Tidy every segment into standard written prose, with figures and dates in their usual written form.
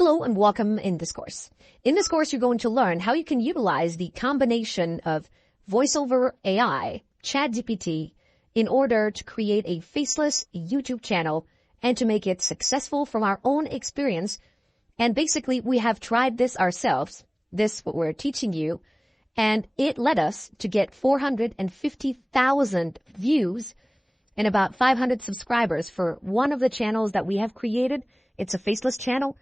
Hello and welcome in this course. In this course, you're going to learn how you can utilize the combination of Voiceover AI, ChatGPT, in order to create a faceless YouTube channel and to make it successful from our own experience. And basically, we have tried this ourselves, this what we're teaching you, and it led us to get 450,000 views and about 500 subscribers for one of the channels that we have created. It's a faceless channel.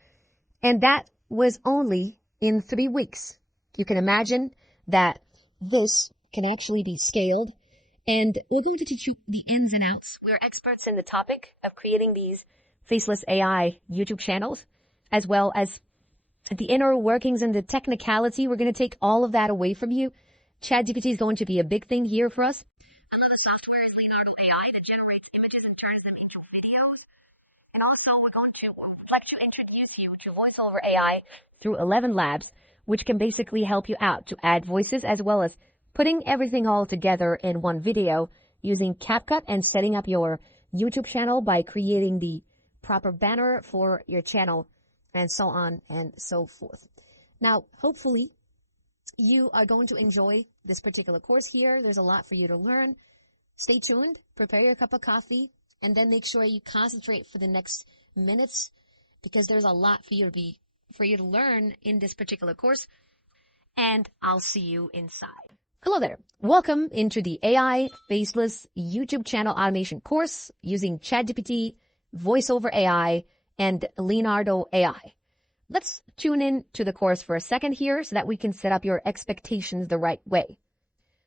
And that was only in 3 weeks. You can imagine that this can actually be scaled. And we're going to teach you the ins and outs. We're experts in the topic of creating these faceless AI YouTube channels, as well as the inner workings and the technicality. We're going to take all of that away from you. ChatGPT is going to be a big thing here for us. Another software is learn.AI that generates images and turns them into videos. And also would like to introduce you to Voiceover AI through ElevenLabs, which can basically help you out to add voices as well as putting everything all together in one video using CapCut and setting up your YouTube channel by creating the proper banner for your channel and so on and so forth. Now, hopefully you are going to enjoy this particular course here. There's a lot for you to learn. Stay tuned, prepare your cup of coffee, and then make sure you concentrate for the next minutes because there's a lot for you to learn in this particular course. And I'll see you inside. Hello there. Welcome into the AI Faceless YouTube channel automation course using ChatGPT, Voiceover AI, and Leonardo AI. Let's tune in to the course for a second here so that we can set up your expectations the right way.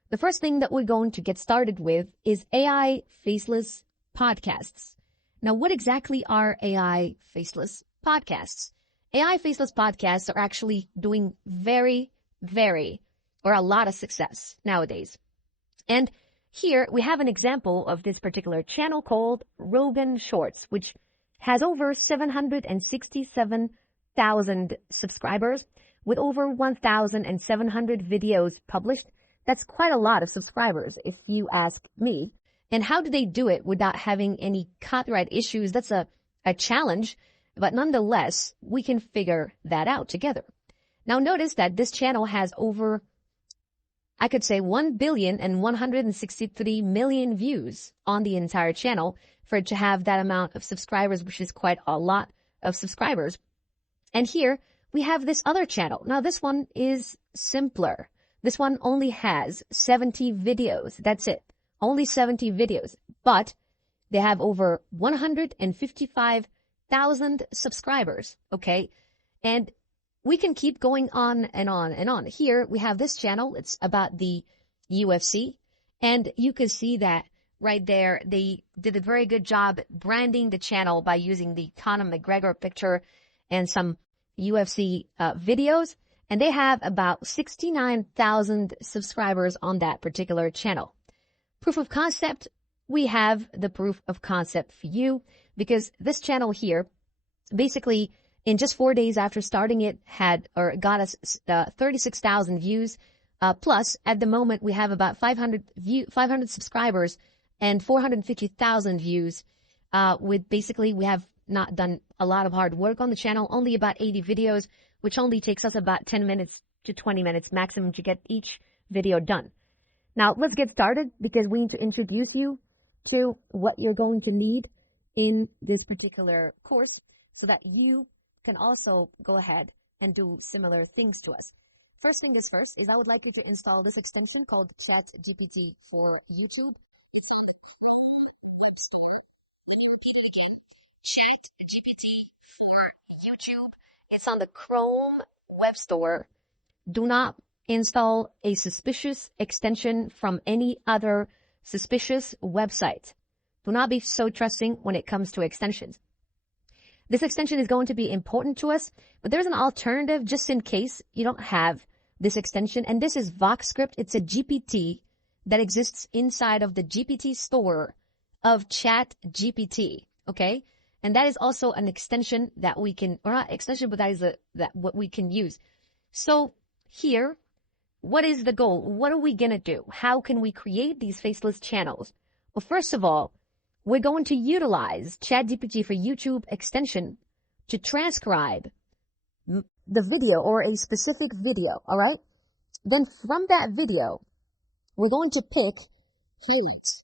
The first thing that we're going to get started with is AI Faceless Podcasts. Now, what exactly are AI Faceless Podcasts? AI Faceless Podcasts are actually doing a lot of success nowadays. And here we have an example of this particular channel called Rogan Shorts, which has over 767,000 subscribers with over 1,700 videos published. That's quite a lot of subscribers, if you ask me. And how do they do it without having any copyright issues? That's a challenge, but nonetheless, we can figure that out together. Now notice that this channel has over, I could say, 1,163,000,000 views on the entire channel for it to have that amount of subscribers, which is quite a lot of subscribers. And here we have this other channel. Now this one is simpler. This one only has 70 videos. That's it. Only 70 videos, but they have over 155,000 subscribers. Okay. And we can keep going on and on and on. Here we have this channel. It's about the UFC. And you can see that right there, they did a very good job branding the channel by using the Conor McGregor picture and some UFC videos. And they have about 69,000 subscribers on that particular channel. Proof of concept, we have the proof of concept for you because this channel here, basically in just 4 days after starting it, got us 36,000 views. Plus, at the moment, we have about 500 subscribers and 450,000 views. We have not done a lot of hard work on the channel, only about 80 videos, which only takes us about 10 minutes to 20 minutes maximum to get each video done. Now, let's get started because we need to introduce you to what you're going to need in this particular course so that you can also go ahead and do similar things to us. First thing is first is I would like you to install this extension called ChatGPT for YouTube. ChatGPT for YouTube. It's on the Chrome Web Store. Do not install a suspicious extension from any other suspicious website. Do not be so trusting when it comes to extensions. This extension is going to be important to us, but there's an alternative just in case you don't have this extension. And this is VoxScript. It's a GPT that exists inside of the GPT store of ChatGPT. Okay. And that is also an extension that we can, or not extension, but that is what we can use. So here, what is the goal? What are we going to do? How can we create these faceless channels? Well, first of all, we're going to utilize ChatGPT for YouTube extension to transcribe the video or a specific video, all right? Then from that video, we're going to pick highlights.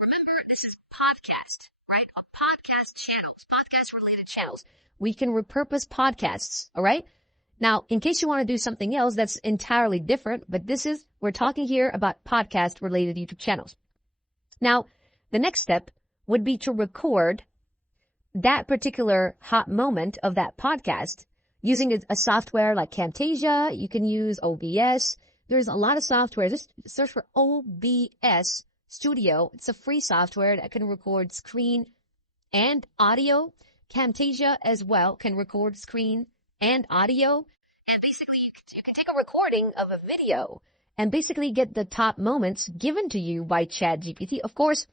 Remember, this is podcast, right? A podcast channels, podcast-related channels. We can repurpose podcasts, all right? Now, in case you want to do something else that's entirely different, but we're talking here about podcast-related YouTube channels. Now, the next step would be to record that particular hot moment of that podcast using a software like Camtasia. You can use OBS. There's a lot of software. Just search for OBS Studio. It's a free software that can record screen and audio. Camtasia as well can record screen and audio. And basically, you can take a recording of a video and basically get the top moments given to you by ChatGPT. Of course,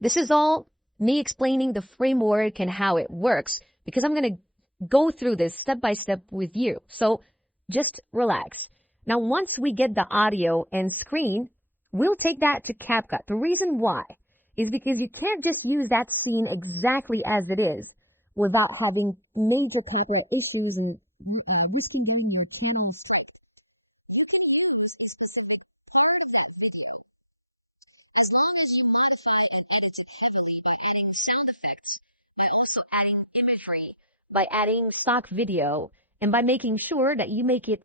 this is all me explaining the framework and how it works, because I'm going to go through this step by step with you. So just relax. Now, once we get the audio and screen, we'll take that to CapCut. The reason why is because you can't just use that scene exactly as it is without having major copyright issues and risking doing your channels. By adding stock video and by making sure that you make it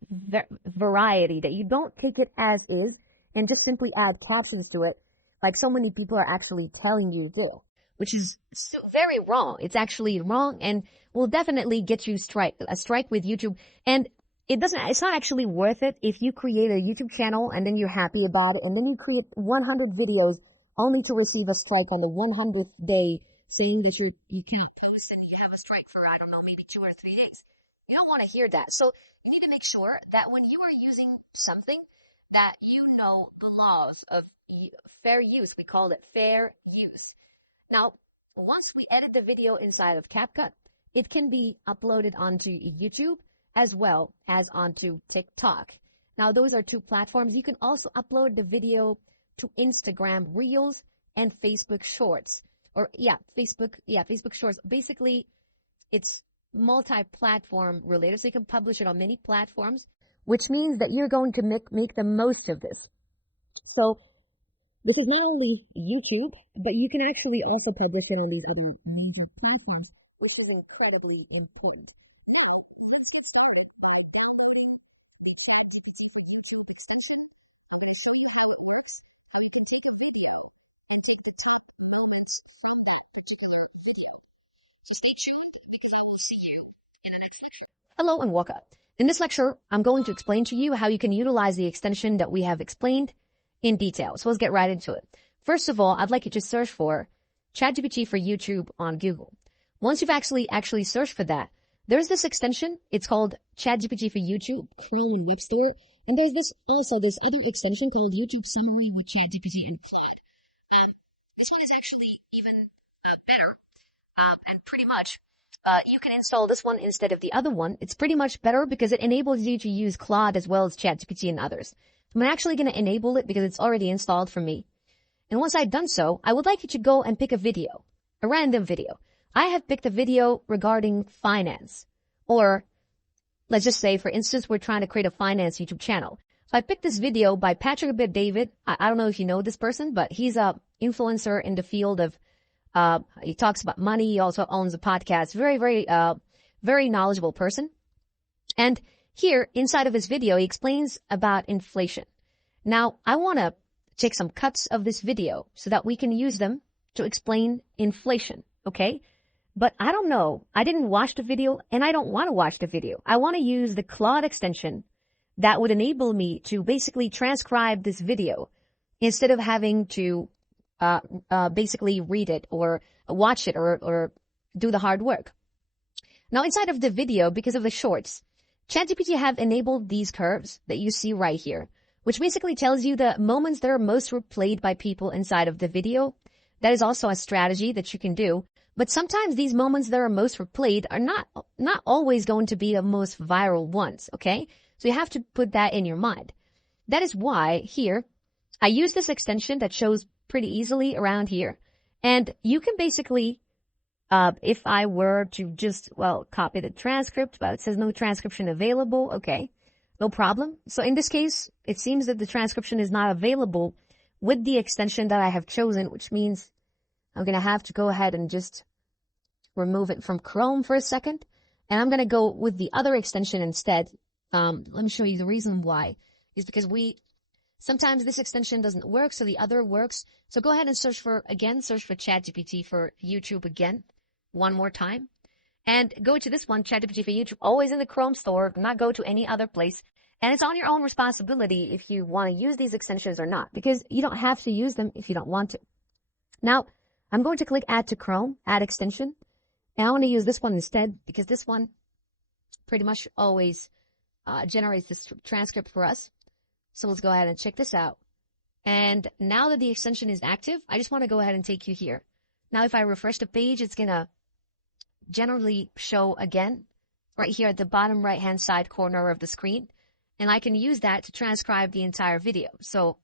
variety, that you don't take it as is and just simply add captions to it like so many people are actually telling you to do, which is so very wrong. It's actually wrong and will definitely get you a strike with YouTube. And it's not actually worth it if you create a YouTube channel and then you're happy about it and then you create 100 videos only to receive a strike on the 100th day saying that you can't post and you have a strike for, I don't know, maybe 2 or 3 days. You don't want to hear that. So you need to make sure that when you are using something that you know the laws of fair use. We call it fair use. Now, once we edit the video inside of CapCut, it can be uploaded onto YouTube as well as onto TikTok. Now, those are 2 platforms. You can also upload the video to Instagram Reels and Facebook Shorts. Facebook Shorts. Basically, it's multi-platform related, so you can publish it on many platforms, which means that you're going to make the most of this. So this is not only YouTube, but you can actually also publish it on these other major platforms, which is incredibly important. Hello and welcome. In this lecture, I'm going to explain to you how you can utilize the extension that we have explained in detail. So let's get right into it. First of all, I'd like you to search for ChatGPT for YouTube on Google. Once you've actually searched for that, there's this extension. It's called ChatGPT for YouTube, Chrome and Web Store. And there's this other extension called YouTube Summary with ChatGPT and Claude. This one is actually even better, and pretty much you can install this one instead of the other one. It's pretty much better because it enables you to use Claude as well as ChatGPT and others. I'm actually going to enable it because it's already installed for me. And once I've done so, I would like you to go and pick a video, a random video. I have picked a video regarding finance. Or let's just say, for instance, we're trying to create a finance YouTube channel. So I picked this video by Patrick David. I don't know if you know this person, but he's a influencer in the field of he talks about money. He also owns a podcast. Very knowledgeable person. And here, inside of his video, he explains about inflation. Now, I want to take some cuts of this video so that we can use them to explain inflation, okay? But I don't know. I didn't watch the video, and I don't want to watch the video. I want to use the Claude extension that would enable me to basically transcribe this video instead of having to basically read it or watch it or do the hard work. Now, inside of the video, because of the shorts, ChatGPT have enabled these curves that you see right here, which basically tells you the moments that are most replayed by people inside of the video. That is also a strategy that you can do. But sometimes these moments that are most replayed are not always going to be the most viral ones, okay? So you have to put that in your mind. That is why here I use this extension that shows pretty easily around here. And you can basically, if I were to just, copy the transcript, but it says no transcription available. Okay, no problem. So in this case, it seems that the transcription is not available with the extension that I have chosen, which means I'm going to have to go ahead and just remove it from Chrome for a second. And I'm going to go with the other extension instead. Let me show you the reason why. Is because sometimes this extension doesn't work, so the other works. So go ahead and search for ChatGPT for YouTube again, one more time. And go to this one, ChatGPT for YouTube, always in the Chrome store, not go to any other place. And it's on your own responsibility if you want to use these extensions or not, because you don't have to use them if you don't want to. Now, I'm going to click Add to Chrome, Add Extension. And I want to use this one instead, because this one pretty much always generates this transcript for us. So let's go ahead and check this out. And now that the extension is active, I just want to go ahead and take you here. Now, if I refresh the page, it's going to generally show again right here at the bottom right-hand side corner of the screen. And I can use that to transcribe the entire video. So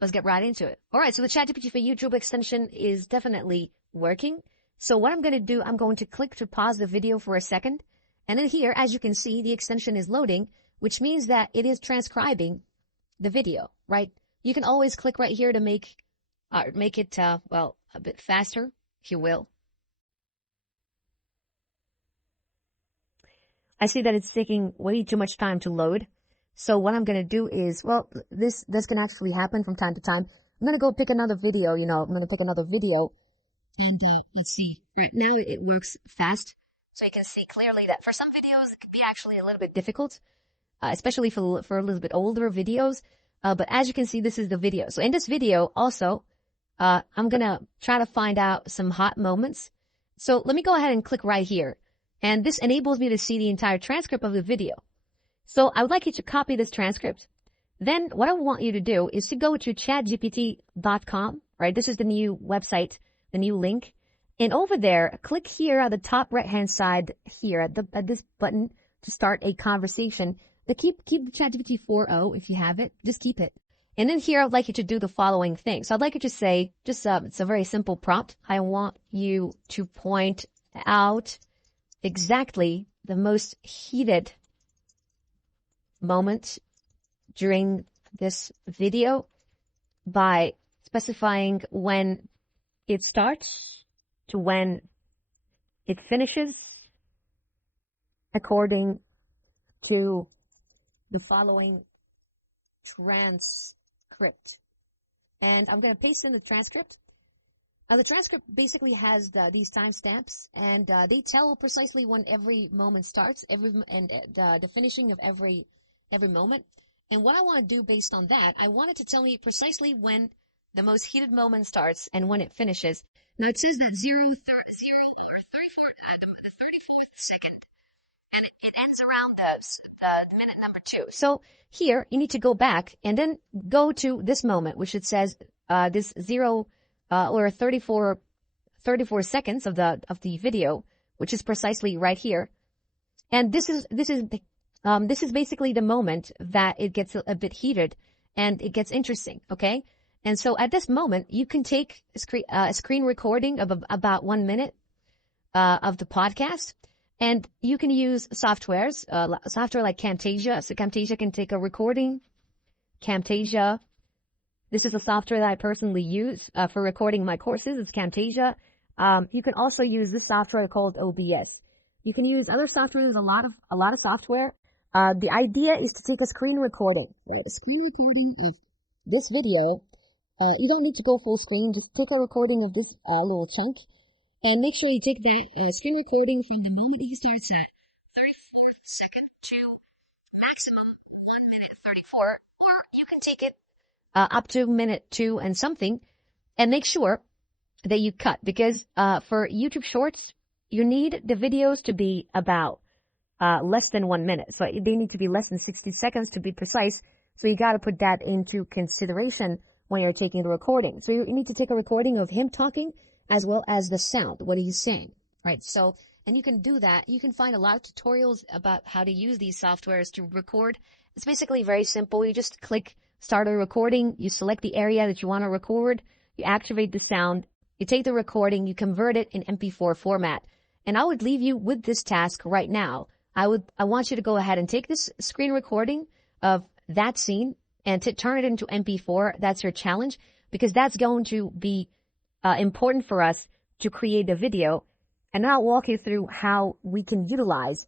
let's get right into it. All right, so the ChatGPT for YouTube extension is definitely working. So what I'm going to do, I'm going to click to pause the video for a second. And then here, as you can see, the extension is loading, which means that it is transcribing the video, right? You can always click right here to make it, a bit faster, if you will. I see that it's taking way too much time to load. So what I'm going to do is, this can actually happen from time to time. I'm going to go pick another video, I'm going to pick another video. And let's see, right now it works fast. So you can see clearly that for some videos, it can be actually a little bit difficult, especially for a little bit older videos. But as you can see, this is the video. So in this video also, I'm going to try to find out some hot moments. So let me go ahead and click right here. And this enables me to see the entire transcript of the video. So I would like you to copy this transcript. Then what I want you to do is to go to chatgpt.com, right? This is the new website, the new link. And over there, click here at the top right-hand side here at this button to start a conversation. Keep the ChatGPT 4.0 if you have it. Just keep it. And then here, I'd like you to do the following thing. So I'd like you to say, it's a very simple prompt. I want you to point out exactly the most heated moment during this video by specifying when it starts to when it finishes according to the following transcript. And I'm going to paste in the transcript. The transcript basically has these timestamps, and they tell precisely when every moment starts, the finishing of every moment. And what I want to do based on that, I want it to tell me precisely when the most heated moment starts and when it finishes. Now it says that 34th second, and it ends around the minute number 2. So here you need to go back and then go to this moment, which it says this 34 seconds of the video, which is precisely right here. And this is basically the moment that it gets a bit heated and it gets interesting. Okay. And so at this moment, you can take a screen recording of about 1 minute, of the podcast, and you can use software like Camtasia. So Camtasia can take a recording. Camtasia. This is a software that I personally use for recording my courses. It's Camtasia. You can also use this software called OBS. You can use other software. There's a lot of software. The idea is to take a screen recording. A screen recording of this video. You don't need to go full screen. Just take a recording of this little chunk, and make sure you take that screen recording from the moment he starts at 34th second to maximum 1 minute 34, or you can take it up to minute 2 and something, and make sure that you cut, because for YouTube Shorts, you need the videos to be about less than 1 minute. So they need to be less than 60 seconds to be precise. So you got to put that into consideration when you're taking the recording. So you need to take a recording of him talking as well as the sound, what he's saying, right? So, and you can do that. You can find a lot of tutorials about how to use these softwares to record. It's basically very simple. You just click start a recording. You select the area that you want to record. you activate the sound, you take the recording, you convert it in MP4 format. And I would leave you with this task right now. I want you to go ahead and take this screen recording of that scene and to turn it into MP4. That's your challenge, because that's going to be important for us to create a video. And I'll walk you through how we can utilize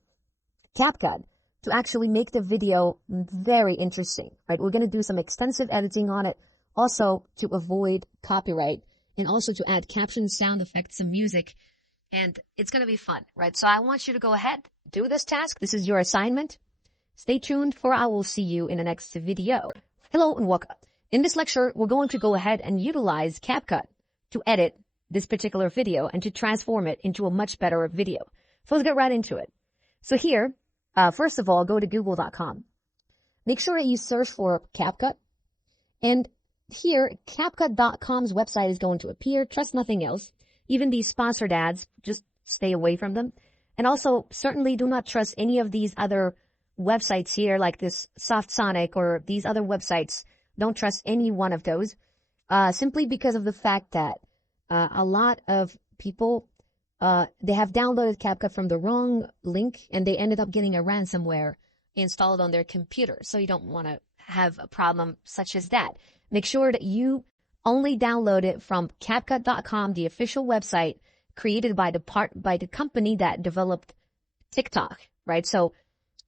CapCut to actually make the video very interesting, right? We're going to do some extensive editing on it, also to avoid copyright, and also to add captions, sound effects, some music, and it's going to be fun, right? So I want you to go ahead, do this task. This is your assignment. Stay tuned, for I will see you in the next video. Hello and welcome. In this lecture, we're going to go ahead and utilize CapCut to edit this particular video and to transform it into a much better video. So let's get right into it. So here, first of all, go to google.com. Make sure that you search for CapCut. And here, CapCut.com's website is going to appear. Trust nothing else. Even these sponsored ads, just stay away from them. And also, certainly do not trust any of these other websites here, like this SoftSonic or these other websites. Don't trust any one of those, simply because of the fact that a lot of people, they have downloaded CapCut from the wrong link, and they ended up getting a ransomware installed on their computer. So you don't want to have a problem such as that. Make sure that you only download it from CapCut.com, the official website created by the company that developed TikTok, right? So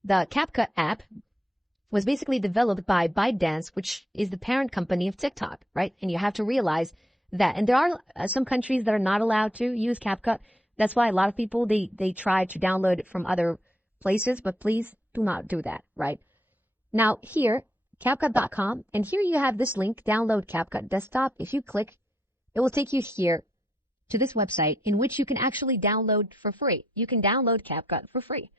the CapCut app was basically developed by ByteDance, which is the parent company of TikTok, right? And you have to realize that. And there are some countries that are not allowed to use CapCut. That's why a lot of people, they try to download it from other places, but please do not do that, right? Now here, CapCut.com, and here you have this link, download CapCut desktop. If you click, it will take you here to this website in which you can actually download for free. You can download CapCut for free.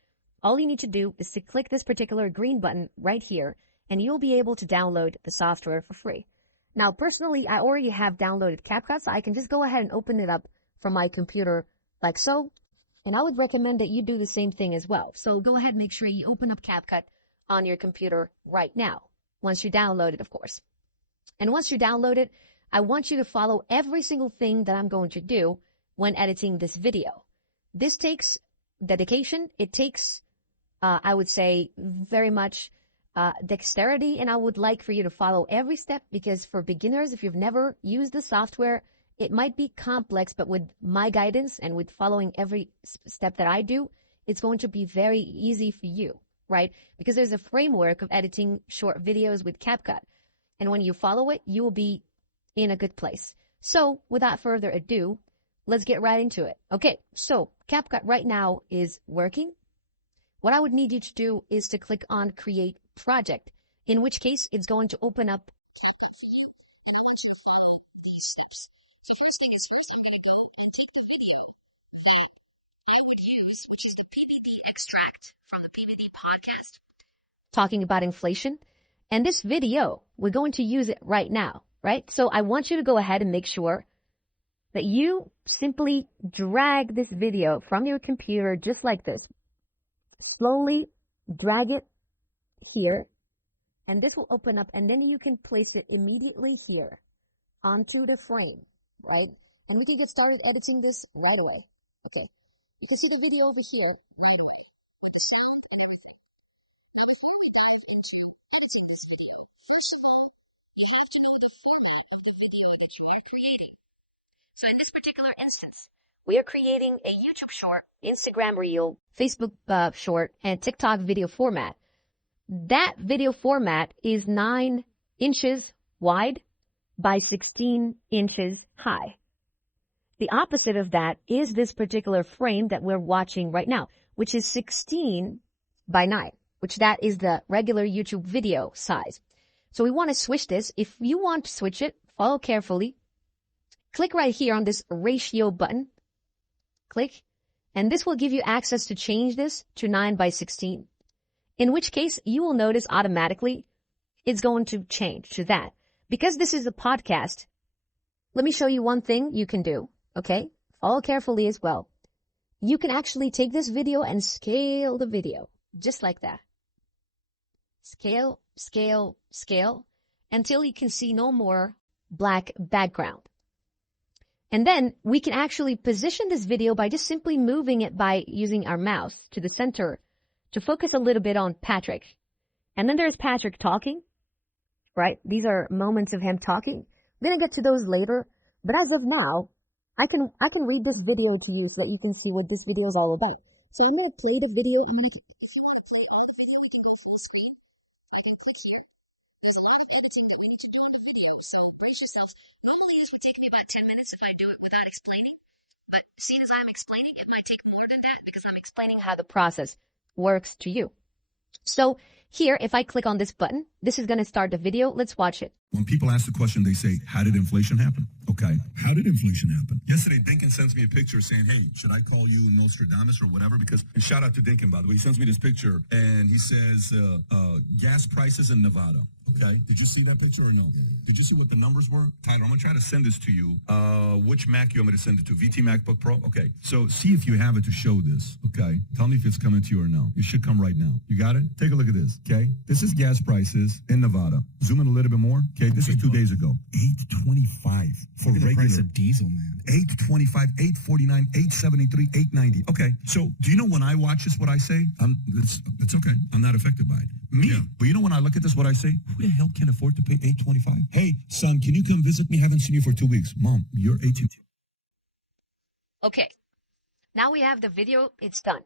All you need to do is to click this particular green button right here, and you'll be able to download the software for free. Now, personally, I already have downloaded CapCut, so I can just go ahead and open it up from my computer like so. And I would recommend that you do the same thing as well. So go ahead and make sure you open up CapCut on your computer right now, once you download it, of course. And once you download it, I want you to follow every single thing that I'm going to do when editing this video. This takes dedication. It takes, I would say, very much dexterity, and I would like for you to follow every step, because for beginners, if you've never used the software, it might be complex, but with my guidance and with following every step that I do, it's going to be very easy for you, right? Because there's a framework of editing short videos with CapCut, and when you follow it, you will be in a good place. So without further ado, let's get right into it. Okay, so CapCut right now is working. What I would need you to do is to click on Create Project, in which case it's going to open up. From the PVD podcast, talking about inflation. And this video, we're going to use it right now, right? So I want you to go ahead and make sure that you simply drag this video from your computer just like this. Slowly drag it here, and this will open up, and then you can place it immediately here onto the frame, right? And we can get started editing this right away. Okay. You can see the video over here right away. Instance, We are creating a YouTube short, Instagram reel, Facebook short, and TikTok video format. That video format is 9 inches wide by 16 inches high. The opposite of that is this particular frame that we're watching right now, which is 16 by 9, which that is the regular YouTube video size. So we want to switch this. If you want to switch it, follow carefully. Click right here on this ratio button. Click, and this will give you access to change this to 9 by 16. In which case, you will notice automatically it's going to change to that. Because this is a podcast, let me show you one thing you can do, okay? Follow carefully as well. You can actually take this video and scale the video, just like that. Scale, scale, scale, until you can see no more black background. And then we can actually position this video by just simply moving it by using our mouse to the center to focus a little bit on Patrick. And then there's Patrick talking, right? These are moments of him talking. I'm going to get to those later. But as of now, I can read this video to you so that you can see what this video is all about. So I'm going to play the video. If you want to play all the video, we can go full screen. You can click here. There's a lot of editing that we need to do in the video, so brace yourselves. Normally this would take me about 10 minutes if I do it without explaining. But seeing as I'm explaining, it might take more than that because I'm explaining how the process works to you. So here, if I click on this button, this is going to start the video. Let's watch it. When people ask the question, they say, how did inflation happen? Okay. How did inflation happen? Yesterday, Dinkin sends me a picture saying, hey, should I call you Nostradamus or whatever? Because, and shout out to Dinkin, by the way. He sends me this picture and he says, gas prices in Nevada. Okay. Did you see that picture or no? Did you see what the numbers were? Tyler, I'm going to try to send this to you. Which Mac you want me to send it to? VT MacBook Pro? Okay. So see if you have it to show this. Okay. Tell me if it's coming to you or no. It should come right now. You got it? Take a look at this. Okay. This is gas prices in Nevada. Zoom in a little bit more. Okay. This is 2 days ago. $8.25 for regular. The price of diesel, man. $8.25, $8.49, $8.73, $8.90. Okay. So do you know when I watch this, what I say? It's okay. I'm not affected by it. Me. Yeah. But you know when I look at this, what I say? Who the hell can afford to pay $8.25? Hey, son, can you come visit me? Haven't seen you for 2 weeks. Mom, you're 18. Okay. Now we have the video. It's done.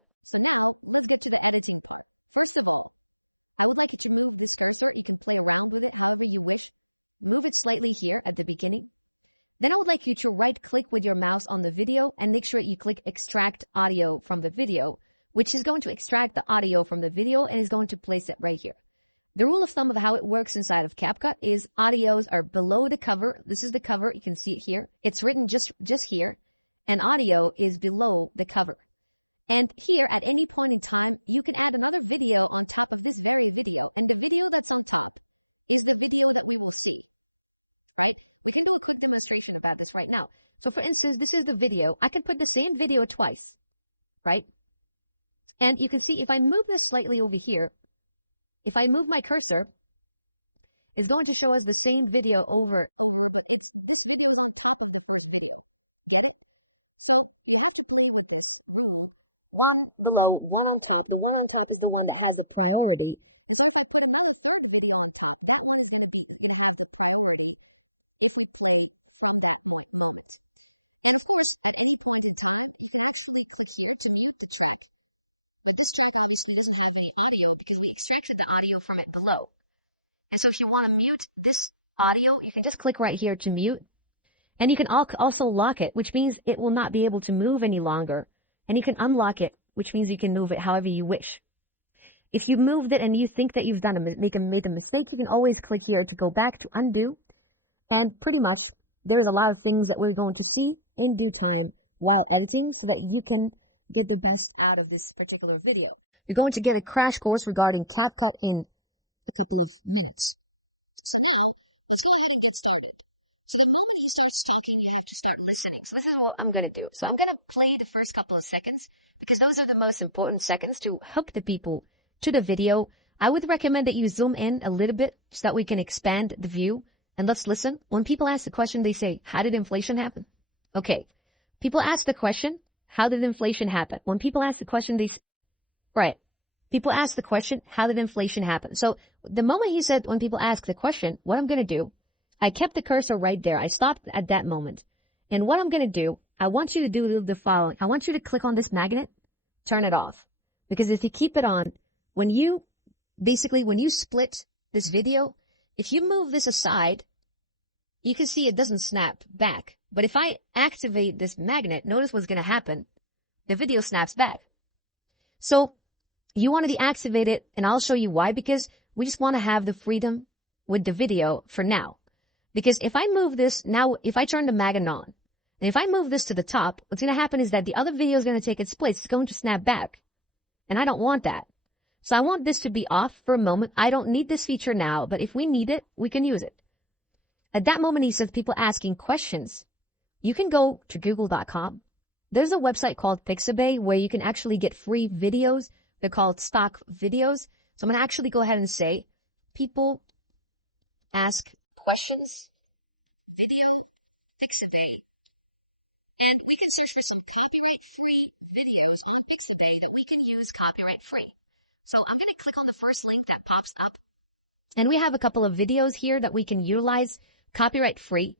About this right now. So for instance, this is the video. I can put the same video twice, right? And you can see if I move this slightly over here, if I move my cursor, it's going to show us the same video over. One below, one on top. The one on top is the one that has a priority. Below. And so if you want to mute this audio, you can just click right here to mute. And you can also lock it, which means it will not be able to move any longer. And you can unlock it, which means you can move it however you wish. If you moved it and you think that you've made a mistake, you can always click here to go back to undo. And pretty much, there's a lot of things that we're going to see in due time while editing so that you can get the best out of this particular video. You're going to get a crash course regarding CapCut in a couple of minutes. So start listening. So this is what I'm going to do. So I'm going to play the first couple of seconds because those are the most important seconds to hook the people to the video. I would recommend that you zoom in a little bit so that we can expand the view. And let's listen. When people ask the question, they say, how did inflation happen? Okay. People ask the question, how did inflation happen? When people ask the question, right. People ask the question, how did inflation happen? So the moment he said, when people ask the question, what I'm going to do, I kept the cursor right there. I stopped at that moment. And what I'm going to do, I want you to do the following. I want you to click on this magnet, turn it off. Because if you keep it on, when you split this video, if you move this aside, you can see it doesn't snap back. But if I activate this magnet, notice what's going to happen. The video snaps back. So you want to deactivate it, and I'll show you why, because we just want to have the freedom with the video for now. Because if I move this, now if I turn the magnet on, and if I move this to the top, what's going to happen is that the other video is going to take its place. It's going to snap back. And I don't want that. So I want this to be off for a moment. I don't need this feature now, but if we need it, we can use it. At that moment, he says people asking questions. You can go to google.com. There's a website called Pixabay where you can actually get free videos. They're called stock videos. So I'm going to actually go ahead and say, people ask questions, video, Pixabay. And we can search for some copyright-free videos on Pixabay that we can use copyright-free. So I'm going to click on the first link that pops up. And we have a couple of videos here that we can utilize copyright-free.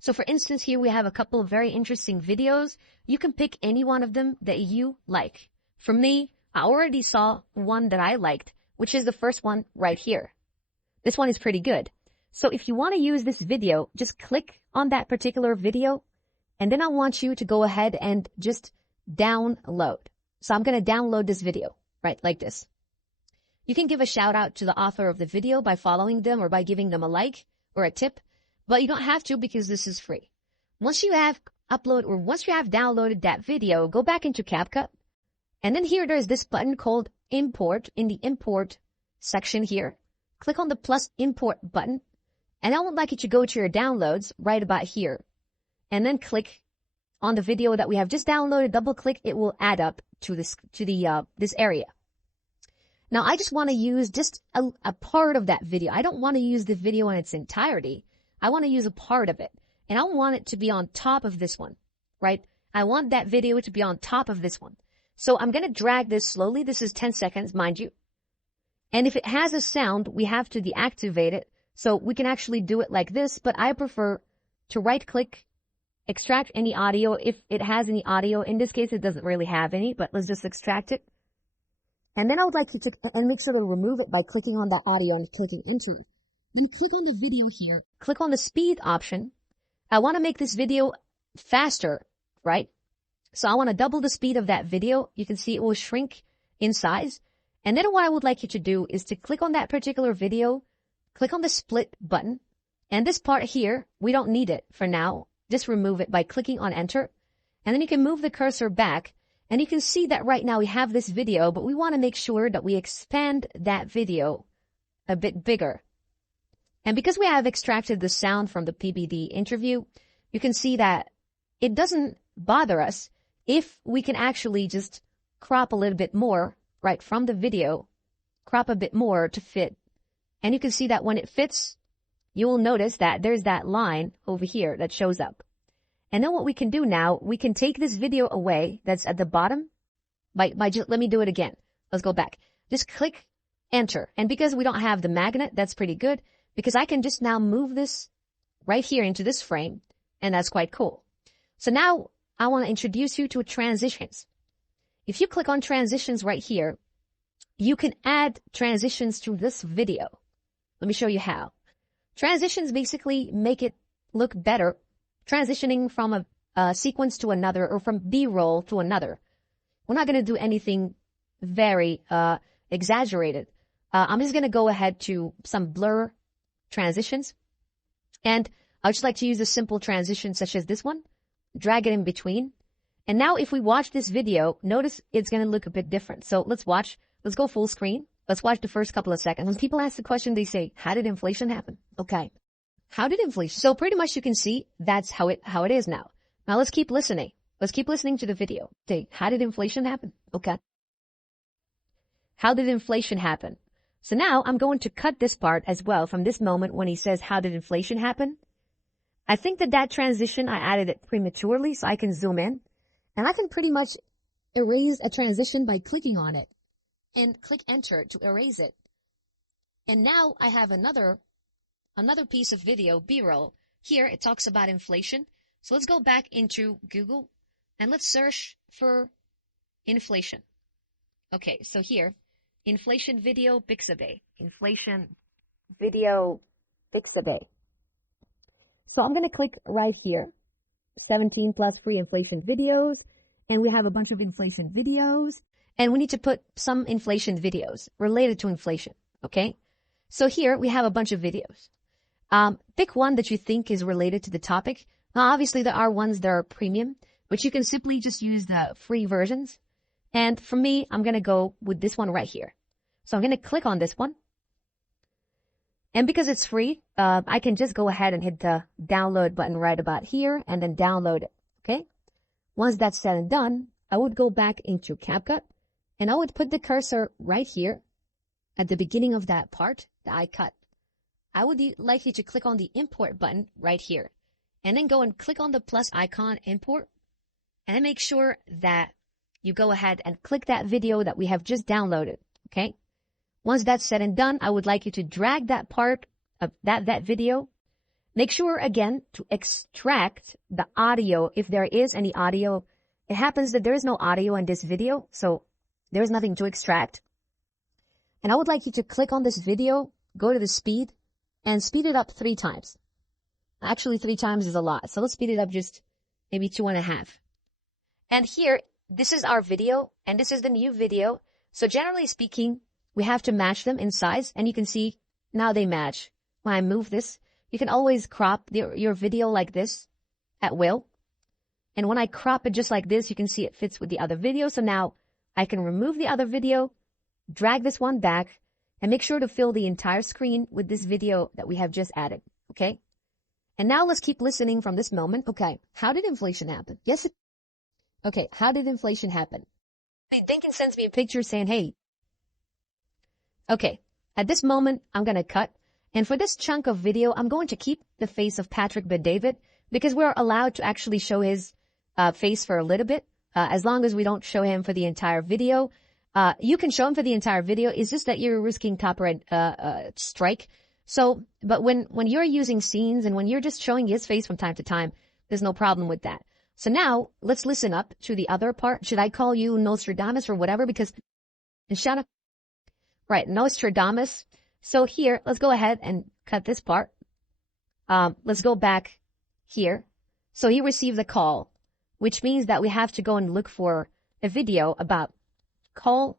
So for instance, here we have a couple of very interesting videos. You can pick any one of them that you like. For me, I already saw one that I liked, which is the first one right here. This one is pretty good. So if you want to use this video, just click on that particular video, and then I want you to go ahead and just download. So I'm going to download this video, right, like this. You can give a shout out to the author of the video by following them or by giving them a like or a tip, but you don't have to because this is free. Once you have downloaded that video, go back into CapCut, and then here there's this button called Import in the Import section here. Click on the plus Import button, and I would like you to go to your downloads right about here, and then click on the video that we have just downloaded. Double click, it will add up to this area. Now I just want to use just a part of that video. I don't want to use the video in its entirety. I want to use a part of it, and I want it to be on top of this one, right? I want that video to be on top of this one. So I'm going to drag this slowly. This is 10 seconds, mind you. And if it has a sound, we have to deactivate it. So we can actually do it like this, but I prefer to right click, extract any audio if it has any audio. In this case, it doesn't really have any, but let's just extract it. And then I would like you to make sure to remove it by clicking on that audio and clicking enter. Then click on the video here. Click on the speed option. I want to make this video faster, right? So I want to double the speed of that video. You can see it will shrink in size. And then what I would like you to do is to click on that particular video, click on the split button. And this part here, we don't need it for now. Just remove it by clicking on enter. And then you can move the cursor back. And you can see that right now we have this video, but we want to make sure that we expand that video a bit bigger. And because we have extracted the sound from the PBD interview, you can see that it doesn't bother us if we can actually just crop a little bit more, right, from the video, crop a bit more to fit. And you can see that when it fits, you will notice that there's that line over here that shows up. And then what we can do now, we can take this video away that's at the bottom let me do it again. Let's go back. Just click enter. And because we don't have the magnet, that's pretty good because I can just now move this right here into this frame, and that's quite cool. So now I want to introduce you to transitions. If you click on transitions right here, you can add transitions to this video. Let me show you how. Transitions basically make it look better, transitioning from a sequence to another or from B-roll to another. We're not going to do anything very exaggerated. I'm just going to go ahead to some blur transitions. And I would just like to use a simple transition such as this one. Drag it in between. And now if we watch this video, notice it's going to look a bit different. So let's watch. Let's go full screen. Let's watch the first couple of seconds. When people ask the question, they say, how did inflation happen? Okay. How did inflation? So pretty much you can see that's how it is now. Now let's keep listening. Let's keep listening to the video. Okay. How did inflation happen? Okay. How did inflation happen? So now I'm going to cut this part as well from this moment when he says, how did inflation happen? I think that transition, I added it prematurely so I can zoom in. And I can pretty much erase a transition by clicking on it and click enter to erase it. And now I have another piece of video, B-roll. Here it talks about inflation. So let's go back into Google and let's search for inflation. Okay, so here, inflation video Pixabay. Inflation video Pixabay. So I'm going to click right here, 17 plus free inflation videos, and we have a bunch of inflation videos, and we need to put some inflation videos related to inflation, okay? So here we have a bunch of videos. Pick one that you think is related to the topic. Now, obviously, there are ones that are premium, but you can simply just use the free versions. And for me, I'm going to go with this one right here. So I'm going to click on this one. And because it's free, I can just go ahead and hit the download button right about here and then download it, okay? Once that's said and done, I would go back into CapCut and I would put the cursor right here at the beginning of that part that I cut. I would like you to click on the import button right here and then go and click on the plus icon import And then make sure that you go ahead and click that video that we have just downloaded, okay? Once that's said and done, I would like you to drag that part of that video. Make sure, again, to extract the audio if there is any audio. It happens that there is no audio in this video, so there's nothing to extract. And I would like you to click on this video, go to the speed, and speed it up 3 times. Actually, 3 times is a lot, so let's speed it up just maybe 2.5. And here, this is our video, and this is the new video. So generally speaking, we have to match them in size, and you can see now they match. When I move this, you can always crop your video like this at will. And when I crop it just like this, you can see it fits with the other video. So now I can remove the other video, drag this one back, and make sure to fill the entire screen with this video that we have just added, okay? And now let's keep listening from this moment. Okay, how did inflation happen? Yes, okay, how did inflation happen? Dinkin sends me a picture saying, hey. Okay, at this moment, I'm going to cut. And for this chunk of video, I'm going to keep the face of Patrick Bet-David because we're allowed to actually show his face for a little bit, as long as we don't show him for the entire video. You can show him for the entire video. It's just that you're risking copyright strike. So, but when you're using scenes and when you're just showing his face from time to time, there's no problem with that. So now let's listen up to the other part. Should I call you Nostradamus or whatever? Because, and shut up. Right, Nostradamus. So here, let's go ahead and cut this part. Let's go back here. So he received a call, which means that we have to go and look for a video about call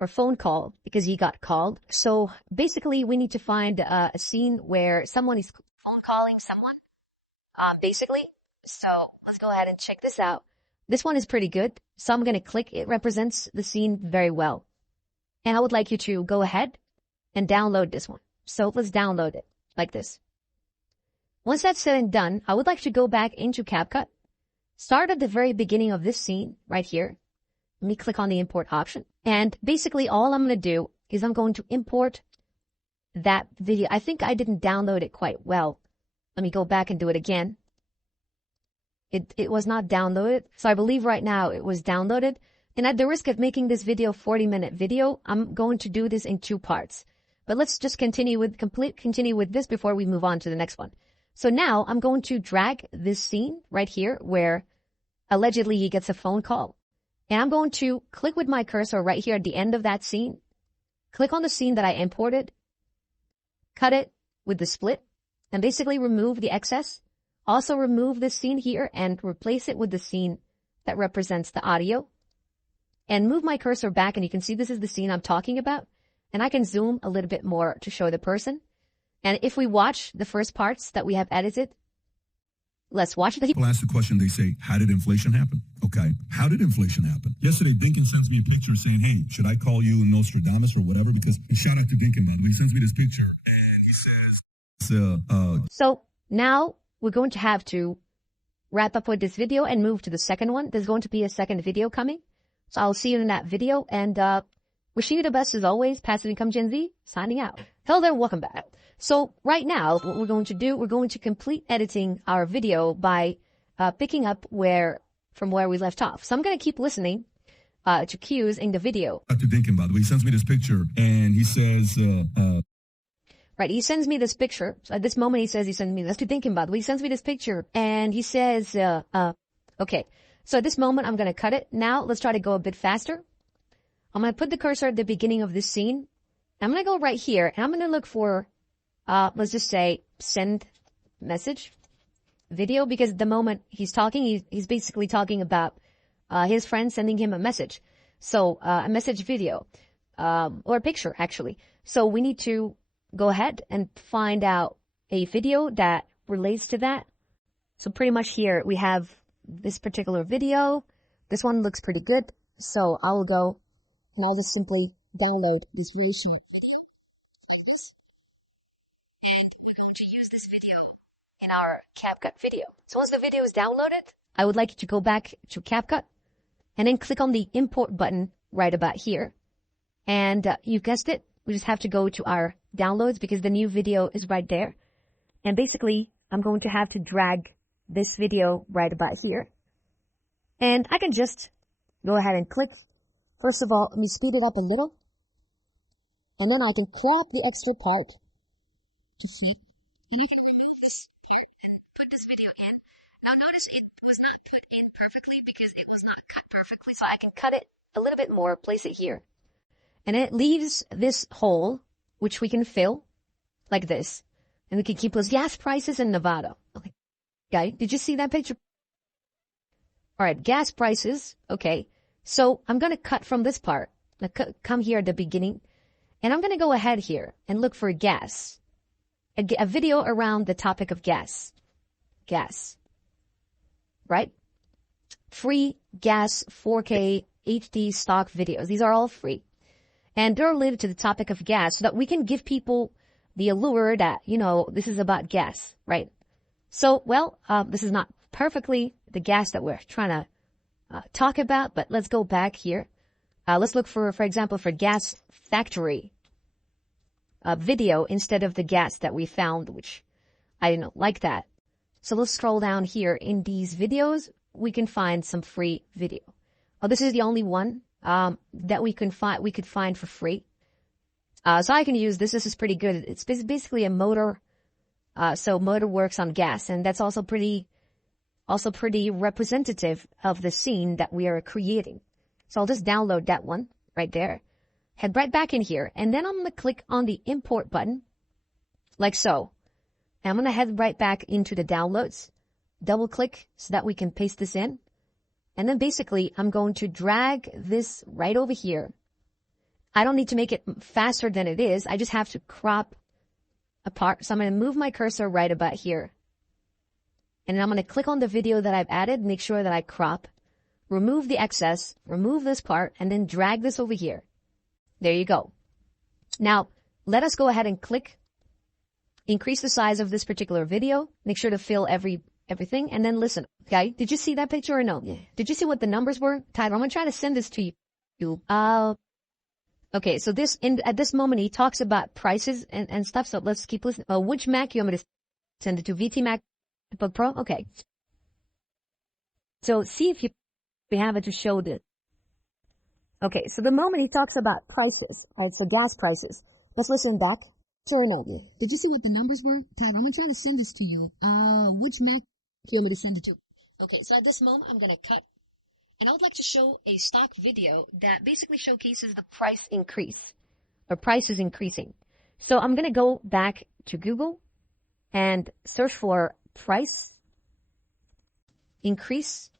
or phone call because he got called. So basically, we need to find a scene where someone is phone calling someone, basically. So let's go ahead and check this out. This one is pretty good. So I'm going to click. It represents the scene very well. And I would like you to go ahead and download this one. So let's download it like this. Once that's said and done, I would like to go back into CapCut. Start at the very beginning of this scene right here. Let me click on the import option. And basically all I'm going to do is I'm going to import that video. I think I didn't download it quite well. Let me go back and do it again. It was not downloaded. So I believe right now it was downloaded. And at the risk of making this video 40-minute video, I'm going to do this in 2 parts. But let's just continue with this before we move on to the next one. So now I'm going to drag this scene right here where allegedly he gets a phone call. And I'm going to click with my cursor right here at the end of that scene. Click on the scene that I imported. Cut it with the split. And basically remove the excess. Also remove this scene here and replace it with the scene that represents the audio. And move my cursor back and you can see this is the scene I'm talking about. And I can zoom a little bit more to show the person. And if we watch the first parts that we have edited, let's watch the... People ask the question, they say, how did inflation happen? Okay, how did inflation happen? Yesterday, Dinkin sends me a picture saying, hey, should I call you Nostradamus or whatever? Because, shout out to Dinkin, man. He sends me this picture and he says... So now we're going to have to wrap up with this video and move to the second one. There's going to be a second video coming. So I'll see you in that video and wishing you the best as always. Passive Income Gen Z, signing out. Hello there, welcome back. So right now, what we're going to do, we're going to complete editing our video by picking up from where we left off. So I'm going to keep listening to cues in the video. Dr. Dinkin, by the way, he sends me this picture and he says... Right, he sends me this picture. So at this moment, he sends me, Dr. Dinkin, by the way, he sends me this picture and he says, okay. So at this moment, I'm going to cut it. Now, let's try to go a bit faster. I'm going to put the cursor at the beginning of this scene. I'm going to go right here, and I'm going to look for, let's just say, send message video, because the moment he's talking, he's basically talking about his friend sending him a message. So a message video, or a picture, actually. So we need to go ahead and find out a video that relates to that. So pretty much here, we have this particular video. This one looks pretty good. So I will go and I'll just simply download this really short video. And we're going to use this video in our CapCut video. So once the video is downloaded, I would like you to go back to CapCut and then click on the import button right about here. And you guessed it. We just have to go to our downloads because the new video is right there. And basically, I'm going to have to drag this video right about here. And I can just go ahead and click. First of all, let me speed it up a little. And then I can crop the extra part to fit. And I can remove this part and put this video in. Now notice it was not put in perfectly because it was not cut perfectly. So I can cut it a little bit more, place it here. And it leaves this hole, which we can fill like this. And we can keep those gas prices in Nevada. Okay. Okay, did you see that picture? All right, gas prices. Okay, so I'm going to cut from this part. Come here at the beginning. And I'm going to go ahead here and look for gas. A video around the topic of gas. Gas. Right? Free gas 4K HD stock videos. These are all free. And they're related to the topic of gas so that we can give people the allure that, you know, this is about gas, right? So, well, this is not perfectly the gas that we're trying to talk about, but let's go back here. Let's look for example, for gas factory video instead of the gas that we found, which I didn't like that. So let's scroll down here. In these videos, we can find some free video. Oh, this is the only one that we could find for free. So I can use this. This is pretty good. It's basically a motor. So motor works on gas, and that's also pretty representative of the scene that we are creating. So I'll just download that one right there. Head right back in here, and then I'm going to click on the import button, like so. And I'm going to head right back into the downloads, double click so that we can paste this in. And then basically, I'm going to drag this right over here. I don't need to make it faster than it is. I just have to crop a part. So I'm going to move my cursor right about here. And then I'm going to click on the video that I've added, make sure that I crop, remove the excess, remove this part, and then drag this over here. There you go. Now, let us go ahead and click, increase the size of this particular video, make sure to fill everything, and then listen. Okay, did you see that picture or no? Yeah. Did you see what the numbers were? Tyler, I'm going to try to send this to you. Okay, so at this moment, he talks about prices and stuff, so let's keep listening. Which Mac you want me to send it to? VT MacBook Pro? Okay. So see if you have it to show this. Okay, so the moment he talks about prices, right, so gas prices, let's listen back. Sure or no? Yeah. Did you see what the numbers were? Tyler, I'm going to try to send this to you. Which Mac do you want me to send it to? Okay, so at this moment, I'm going to cut. And I would like to show a stock video that basically showcases the price increase, or price is increasing. So I'm going to go back to Google and search for price increase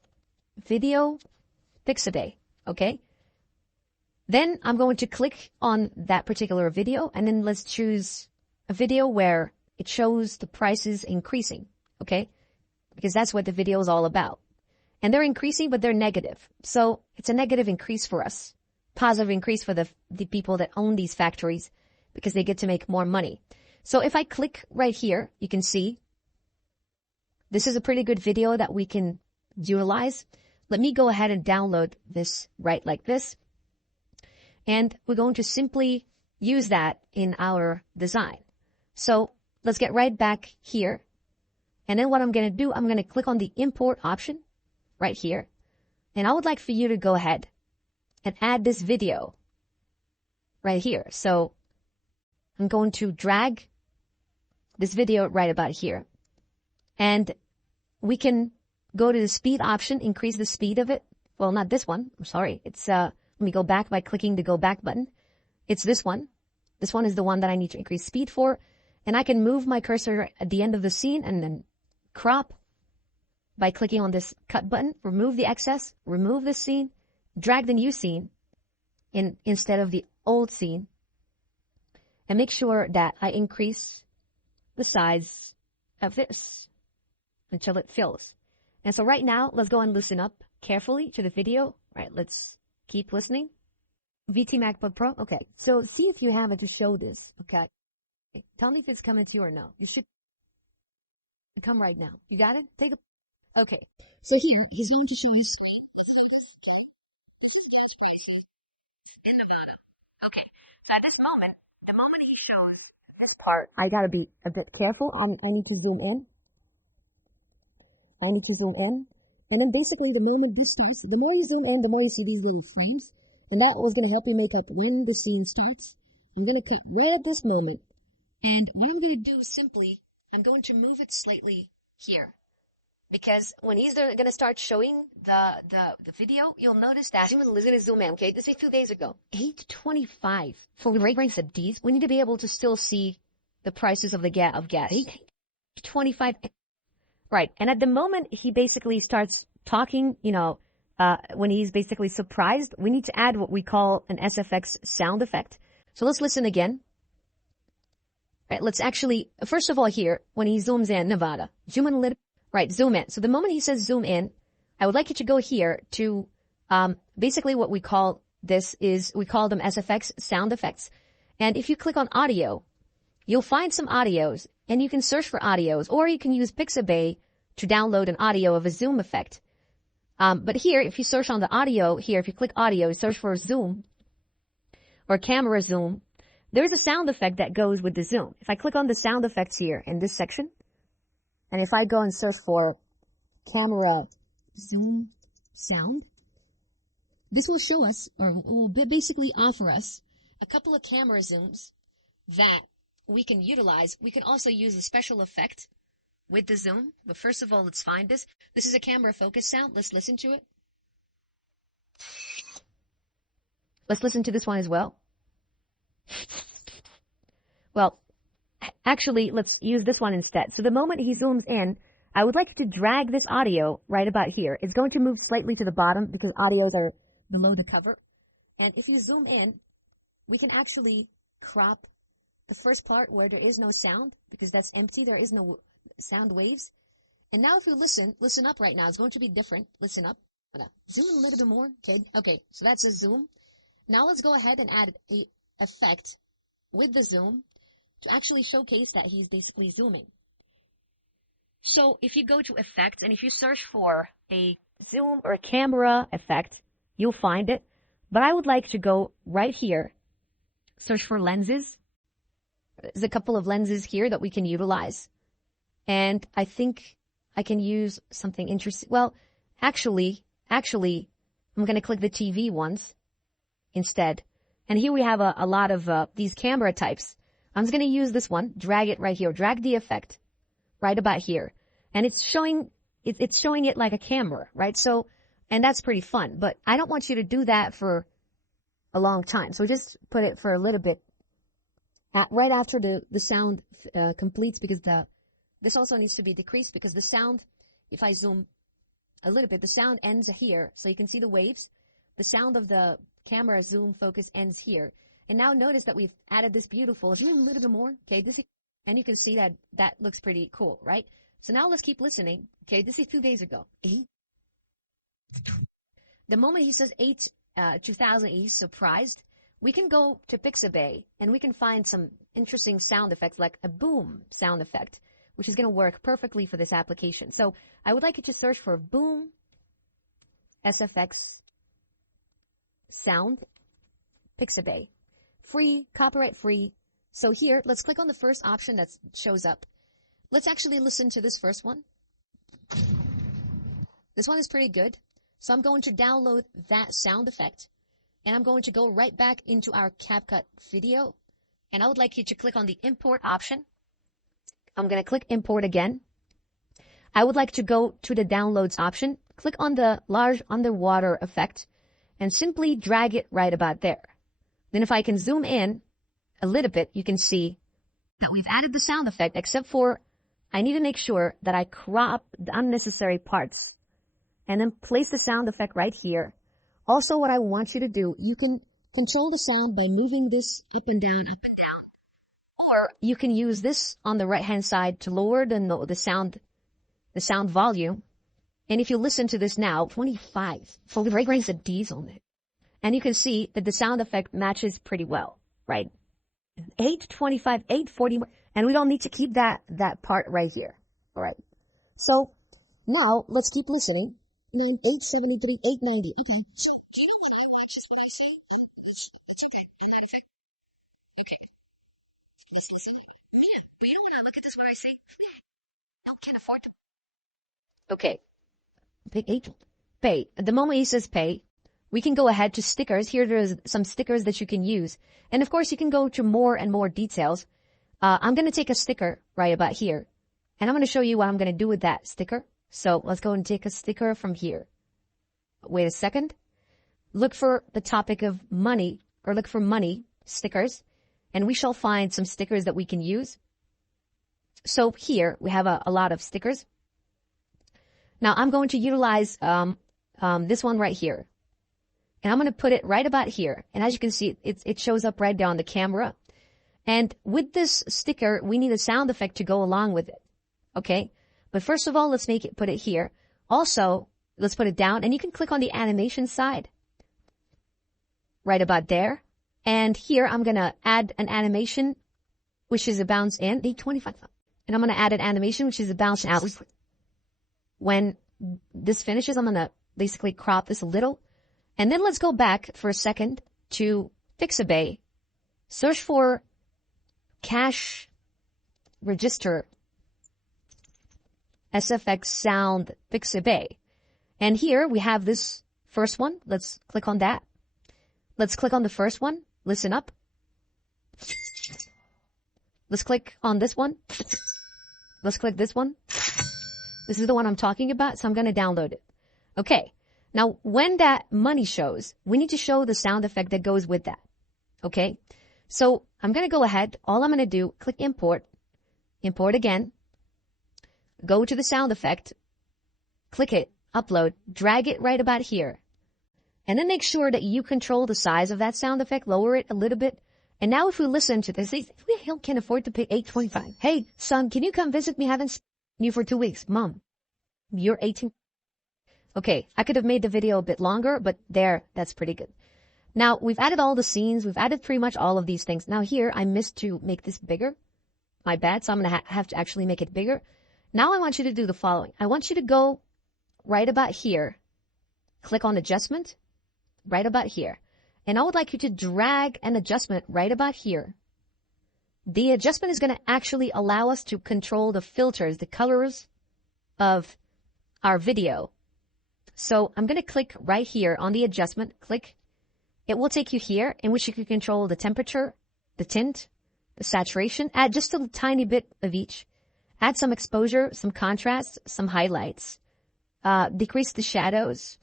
video Pixabay, okay? Then I'm going to click on that particular video, and then let's choose a video where it shows the prices increasing, okay? Because that's what the video is all about. And they're increasing, but they're negative. So it's a negative increase for us. Positive increase for the people that own these factories because they get to make more money. So if I click right here, you can see this is a pretty good video that we can utilize. Let me go ahead and download this right like this. And we're going to simply use that in our design. So let's get right back here. And then what I'm going to do, I'm going to click on the import option right here. And I would like for you to go ahead and add this video right here. So I'm going to drag this video right about here. And we can go to the speed option, increase the speed of it. Well, not this one. I'm sorry. It's, let me go back by clicking the go back button. It's this one. This one is the one that I need to increase speed for. And I can move my cursor at the end of the scene and then crop by clicking on this cut button, remove the excess, remove this scene, drag the new scene instead of the old scene, and make sure that I increase the size of this until it fills. And so right now, let's go and listen up carefully to the video. Right, let's keep listening. VT MacBook Pro. Okay, so see if you have it to show this. Okay, tell me if it's coming to you or no. You should come right now. You got it? Take a. Okay, so here he's going to show you. Okay, so at this moment, the moment he shows this part, I gotta be a bit careful. I need to zoom in. And then basically the moment this starts, the more you zoom in, the more you see these little frames. And that was going to help you make up when the scene starts. I'm going to cut right at this moment. And what I'm going to do is simply, I'm going to move it slightly here. Because when he's going to start showing the video, you'll notice that I'm going to zoom in, okay? This is 2 days ago. 8.25 for rates of these. We need to be able to still see the prices of gas. 8.25. Right. And at the moment he basically starts talking, when he's basically surprised, we need to add what we call an SFX sound effect. So let's listen again. Right, let's actually, first of all here, when he zooms in, Nevada, zoom in a little. Right, zoom in. So the moment he says zoom in, I would like you to go here to basically what we call this is, we call them SFX sound effects. And if you click on audio, you'll find some audios, and you can search for audios, or you can use Pixabay to download an audio of a zoom effect. But here, if you search on the audio, here, if you click audio, search for zoom or camera zoom, there's a sound effect that goes with the zoom. If I click on the sound effects here in this section, and if I go and search for camera zoom sound, this will show us, or will basically offer us, a couple of camera zooms that we can utilize. We can also use a special effect with the zoom. But first of all, let's find this. This is a camera focus sound. Let's listen to it. Let's listen to this one as well. Well, actually, let's use this one instead. So the moment he zooms in, I would like you to drag this audio right about here. It's going to move slightly to the bottom because audios are below the cover. And if you zoom in, we can actually crop the first part where there is no sound because that's empty. There is no sound waves. And now if you listen up right now. It's going to be different. Listen up. Zoom in a little bit more. Okay. So that's a zoom. Now let's go ahead and add a effect with the zoom to actually showcase that he's basically zooming. So if you go to effects and if you search for a zoom or a camera effect, you'll find it. But I would like to go right here, search for lenses. There's a couple of lenses here that we can utilize. And I think I can use something interesting. Well, actually, I'm going to click the TV ones instead. And here we have a lot of these camera types. I'm just going to use this one, drag it right here, drag the effect right about here. And it's showing it like a camera, right? So, and that's pretty fun, but I don't want you to do that for a long time. So just put it for a little bit right after the sound completes because this also needs to be decreased because the sound, if I zoom a little bit, the sound ends here. So you can see the waves. The sound of the camera zoom focus ends here. And now notice that we've added this beautiful, zoom a little bit more, okay, and you can see that looks pretty cool, right? So now let's keep listening, okay, this is 2 days ago. The moment he says 2000, he's surprised, we can go to Pixabay and we can find some interesting sound effects like a boom sound effect, which is going to work perfectly for this application. So I would like you to search for boom SFX sound Pixabay. Free, copyright free. So here, let's click on the first option that shows up. Let's actually listen to this first one. This one is pretty good. So I'm going to download that sound effect. And I'm going to go right back into our CapCut video. And I would like you to click on the import option. I'm going to click import again. I would like to go to the downloads option. Click on the large underwater effect. And simply drag it right about there. Then if I can zoom in a little bit, you can see that we've added the sound effect, except for I need to make sure that I crop the unnecessary parts and then place the sound effect right here. Also, what I want you to do, you can control the sound by moving this up and down, or you can use this on the right-hand side to lower the sound volume. And if you listen to this now, 25, for the raise the D's on it. And you can see that the sound effect matches pretty well, right? 825, 840, and we don't need to keep that part right here. All right. So now let's keep listening. 873, 890. Okay. So do you know what I watch is what I say? It's okay. I'm not effect. Okay. Let's listen. Yeah. But you know when I look at this, what I say? I can't afford to. Okay. Pay. At the moment he says pay, we can go ahead to stickers. Here there's some stickers that you can use. And of course you can go to more and more details. I'm going to take a sticker right about here. And I'm going to show you what I'm going to do with that sticker. So let's go and take a sticker from here. Wait a second. Look for the topic of money, or look for money stickers. And we shall find some stickers that we can use. So here we have a lot of stickers. Now I'm going to utilize this one right here. And I'm going to put it right about here. And as you can see, it shows up right there on the camera. And with this sticker, we need a sound effect to go along with it. Okay? But first of all, let's put it here. Also, let's put it down. And you can click on the animation side. Right about there. And here I'm going to add an animation, which is a bounce in. 25. And I'm going to add an animation, which is a bounce out. When this finishes, I'm going to basically crop this a little. And then let's go back for a second to Pixabay. Search for cash register SFX sound Pixabay. And here we have this first one. Let's click on that. Let's click on the first one. Listen up. Let's click on this one. Let's click this one. This is the one I'm talking about, so I'm going to download it. Okay. Now, when that money shows, we need to show the sound effect that goes with that. Okay? So I'm going to go ahead. All I'm going to do, click import. Import again. Go to the sound effect. Click it. Upload. Drag it right about here. And then make sure that you control the size of that sound effect. Lower it a little bit. And now if we listen to this, who the hell can afford to pay $8.25? Hey, son, can you come visit me? Haven't seen you for 2 weeks. Mom, you're 18. Okay, I could have made the video a bit longer, but that's pretty good. Now, we've added all the scenes. We've added pretty much all of these things. Now here, I missed to make this bigger. My bad, so I'm going to have to actually make it bigger. Now I want you to do the following. I want you to go right about here. Click on adjustment, right about here. And I would like you to drag an adjustment right about here. The adjustment is going to actually allow us to control the filters, the colors of our video. So I'm going to click right here on the adjustment. Click. It will take you here in which you can control the temperature, the tint, the saturation. Add just a tiny bit of each. Add some exposure, some contrast, some highlights. Decrease the shadows.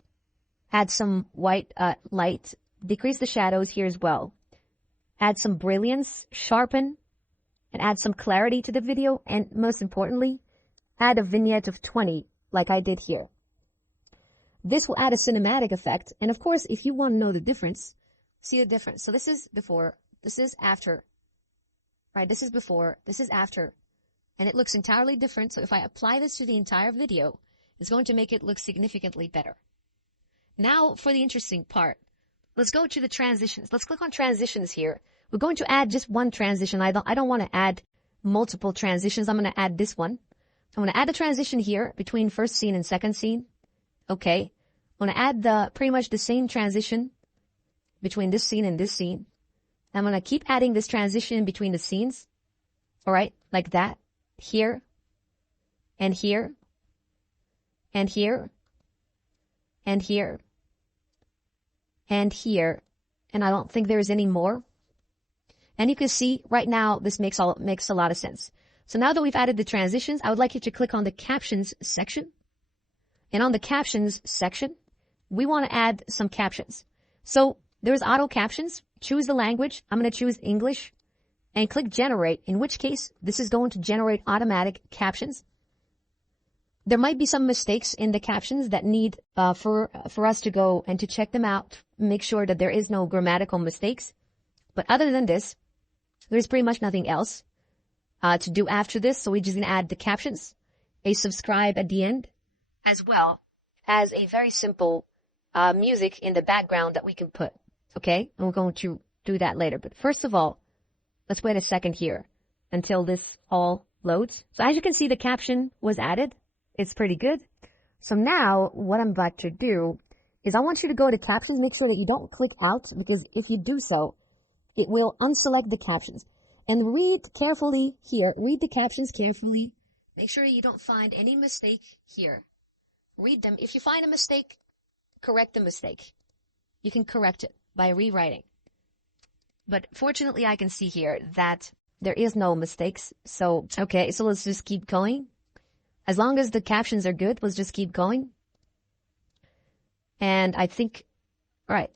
Add some white light. Decrease the shadows here as well. Add some brilliance, sharpen, and add some clarity to the video. And most importantly, add a vignette of 20 like I did here. This will add a cinematic effect. And of course, if you want to know the difference, see the difference. So this is before, this is after, right? This is before, this is after, and it looks entirely different. So if I apply this to the entire video, it's going to make it look significantly better. Now for the interesting part, let's go to the transitions. Let's click on transitions here. We're going to add just one transition. I don't want to add multiple transitions. I'm going to add this one. I'm going to add a transition here between first scene and second scene. Okay. I'm going to add pretty much the same transition between this scene and this scene. I'm going to keep adding this transition between the scenes. All right. Like that. Here. And here. And here. And here. And here. And I don't think there's any more. And you can see right now this makes a lot of sense. So now that we've added the transitions, I would like you to click on the captions section. And on the captions section, we want to add some captions. So there's auto captions. Choose the language. I'm going to choose English and click generate, in which case this is going to generate automatic captions. There might be some mistakes in the captions that need for us to go and to check them out, make sure that there is no grammatical mistakes. But other than this, there's pretty much nothing else to do after this. So we just going to add the captions, a subscribe at the end, as well as a very simple music in the background that we can put. Okay? And we're going to do that later. But first of all, let's wait a second here until this all loads. So as you can see, the caption was added. It's pretty good. So now what I'm about to do is I want you to go to captions. Make sure that you don't click out, because if you do so, it will unselect the captions. And read carefully here. Read the captions carefully. Make sure you don't find any mistake here. read them. If you find a mistake, correct the mistake. You can correct it by rewriting. But fortunately, I can see here that there is no mistakes. So, okay, so let's just keep going. As long as the captions are good, let's just keep going. And I think, all right,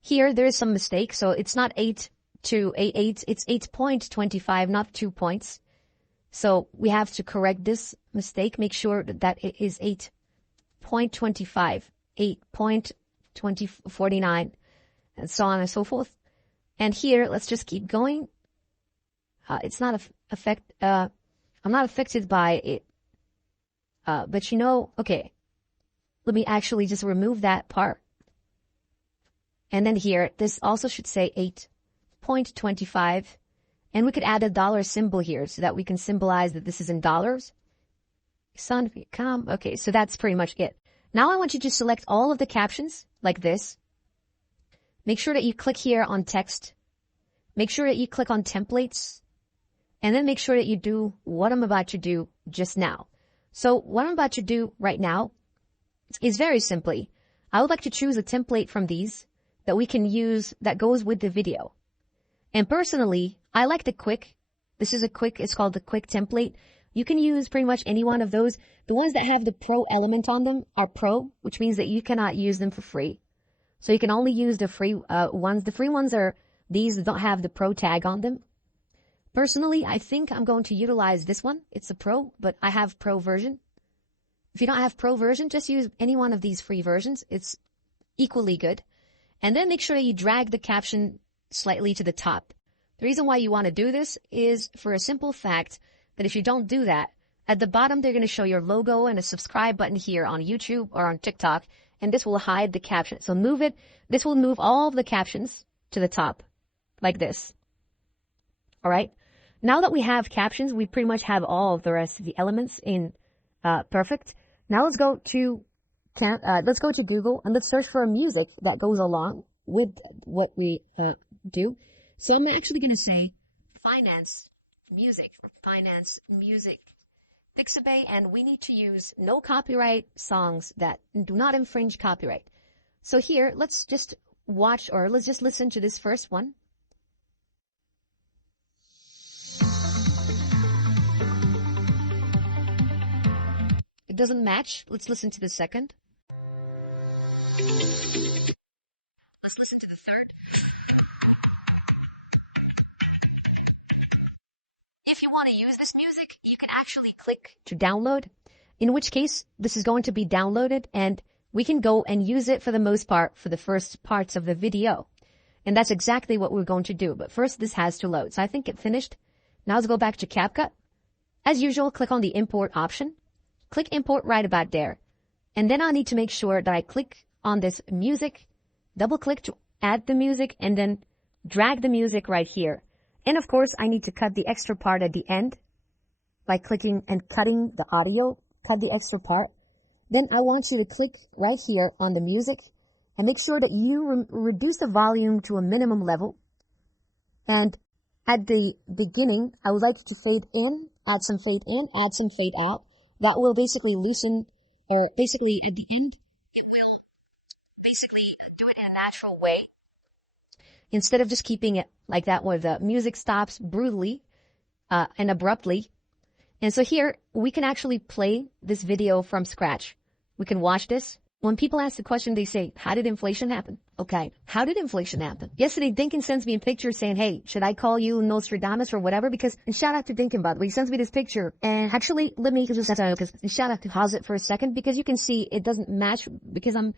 here there is some mistake. So it's not 8 to 8, it's 8.25, not 2 points. So we have to correct this mistake. Make sure that it is 8.25, 8.2049, and so on and so forth. And here, let's just keep going. It's not I'm not affected by it. But you know, okay, let me actually just remove that part. And then here, this also should say 8.25. And we could add a dollar symbol here so that we can symbolize that this is in dollars. Son, come. Okay, so that's pretty much it. Now I want you to select all of the captions like this. Make sure that you click here on text. Make sure that you click on templates. And then make sure that you do what I'm about to do just now. So what I'm about to do right now is very simply, I would like to choose a template from these that we can use that goes with the video. And personally, I like the quick. This is a quick, it's called the quick template. You can use pretty much any one of those. The ones that have the pro element on them are pro, which means that you cannot use them for free. So you can only use the free ones. The free ones are these that don't have the pro tag on them. Personally, I think I'm going to utilize this one. It's a pro, but I have pro version. If you don't have pro version, just use any one of these free versions. It's equally good. And then make sure that you drag the caption slightly to the top. The reason why you want to do this is for a simple fact that if you don't do that, at the bottom they're going to show your logo and a subscribe button here on YouTube or on TikTok, and this will hide the caption. So move it. This will move all of the captions to the top like this. All right. Now that we have captions, we pretty much have all of the rest of the elements in perfect. Now let's go to Google and let's search for a music that goes along with what we do. So I'm actually going to say finance music, Pixabay, and we need to use no copyright songs that do not infringe copyright. So here, let's just watch, or let's just listen to this first one. It doesn't match. Let's listen to the second. Let's listen to the third. If you want to use this music, you can actually Click to download, in which case this is going to be downloaded and we can go and use it for the most part for the first parts of the video. And that's exactly what we're going to do. But first, this has to load. So I think it finished. Now let's go back to CapCut. As usual, click on the import option. Click import right about there. And then I need to make sure that I click on this music, double click to add the music, and then drag the music right here. And of course, I need to cut the extra part at the end by clicking and cutting the audio, cut the extra part. Then I want you to click right here on the music and make sure that you reduce the volume to a minimum level. And at the beginning, I would like to fade in, add some fade in, add some fade out. That will basically loosen, or basically at the end, it will basically do it in a natural way. Instead of just keeping it like that where the music stops brutally and abruptly. And so here, we can actually play this video from scratch. We can watch this. When people ask the question, they say, how did inflation happen? Okay, how did inflation happen? Yesterday, Dinkin sends me a picture saying, hey, should I call you Nostradamus or whatever? Because, and shout out to Dinkin, by the way, he sends me this picture. And actually, let me just shout out to pause it for a second, because you can see it doesn't match, because I'm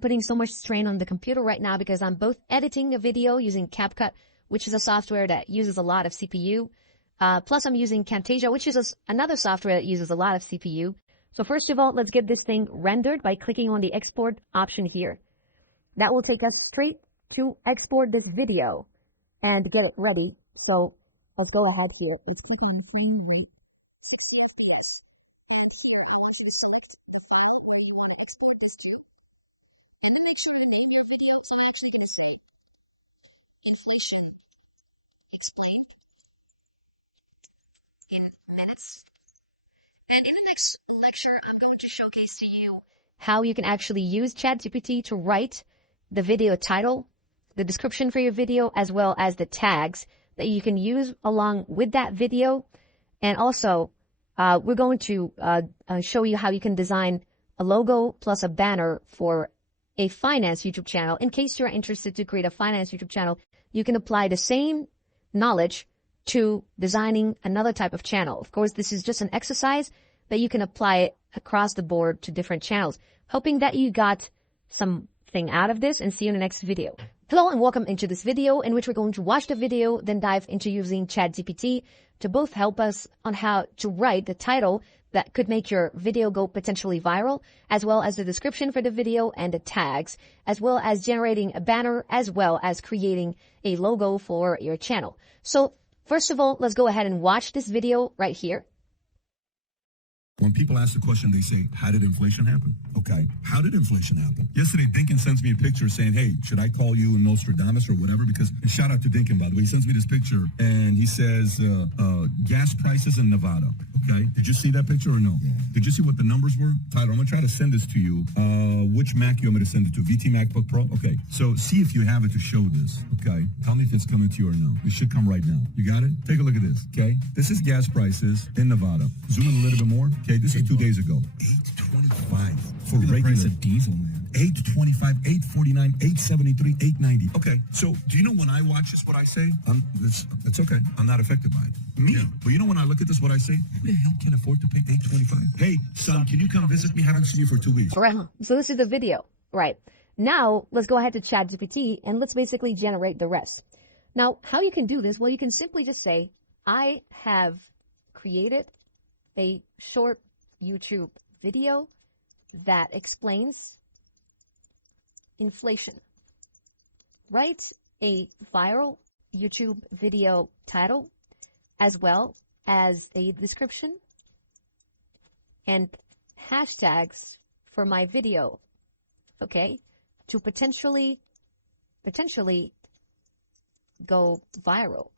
putting so much strain on the computer right now because I'm both editing a video using CapCut, which is a software that uses a lot of CPU. Plus I'm using Camtasia, which is another software that uses a lot of CPU. So first of all, let's get this thing rendered by clicking on the export option here. That will take us straight to export this video and get it ready. So let's go ahead here. Let's click on the same. inflation explained in minutes. And in the next lecture, I'm going to how you can actually use ChatGPT to write the video title, the description for your video, as well as the tags that you can use along with that video. And also, we're going to show you how you can design a logo plus a banner for a finance YouTube channel. In case you're interested to create a finance YouTube channel, you can apply the same knowledge to designing another type of channel. Of course, this is just an exercise, but you can apply it across the board to different channels. Hoping that you got something out of this, and see you in the next video. Hello and welcome into this video in which we're going to watch the video, then dive into using ChatGPT to both help us on how to write the title that could make your video go potentially viral, as well as the description for the video and the tags, as well as generating a banner, as well as creating a logo for your channel. So first of all, let's go ahead and watch this video right here. When people ask the question, they say, how did inflation happen? Okay, how did inflation happen? Yesterday, Dinkin sends me a picture saying, hey, should I call you Nostradamus or whatever? Because, and shout out to Dinkin, by the way, he sends me this picture and he says, gas prices in Nevada. Okay, did you see that picture or no? Yeah. Did you see what the numbers were? Tyler, I'm gonna try to send this to you. Which Mac you want me to send it to? VT MacBook Pro? Okay, so see if you have it to show this. Okay, tell me if it's coming to you or no. It should come right now. You got it? Take a look at this, okay? This is gas prices in Nevada. Zoom in a little bit more. Okay, this is 2 days ago. $8.25 for regular. Price of diesel, man. $8.25, $8.49, $8.73, $8.90. Okay, so do you know when I watch this what I say? It's okay. I'm not affected by it. Me. Yeah. But you know when I look at this what I say? Who the hell can afford to pay $8.25? Hey, son, can you come visit me? Haven't seen you for 2 weeks. All right. So this is the video. Right. Now let's go ahead to ChatGPT and let's basically generate the rest. Now, how you can do this? Well, you can simply just say, I have created a short YouTube video that explains inflation. Write a viral YouTube video title as well as a description and hashtags for my video, okay, to potentially go viral.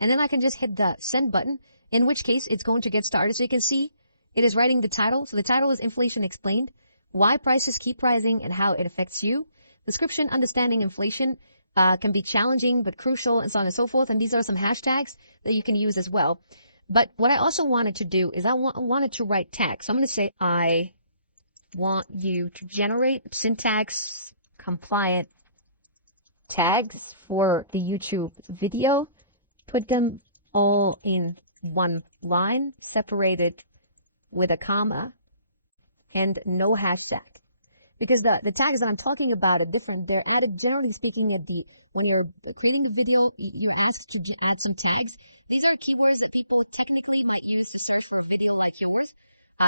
And then I can just hit the send button, in which case it's going to get started. So you can see it is writing the title. So the title is Inflation Explained, Why Prices Keep Rising and How It Affects You. Description, Understanding Inflation can be challenging but crucial, and so on and so forth. And these are some hashtags that you can use as well. But what I also wanted to do is I wanted to write tags. So I'm going to say, I want you to generate syntax compliant tags for the YouTube video. Put them all in one line, separated with a comma and no hashtag. Because the tags that I'm talking about are different. They're added, generally speaking, when you're creating the video, you're asked to add some tags. These are keywords that people technically might use to search for a video like yours.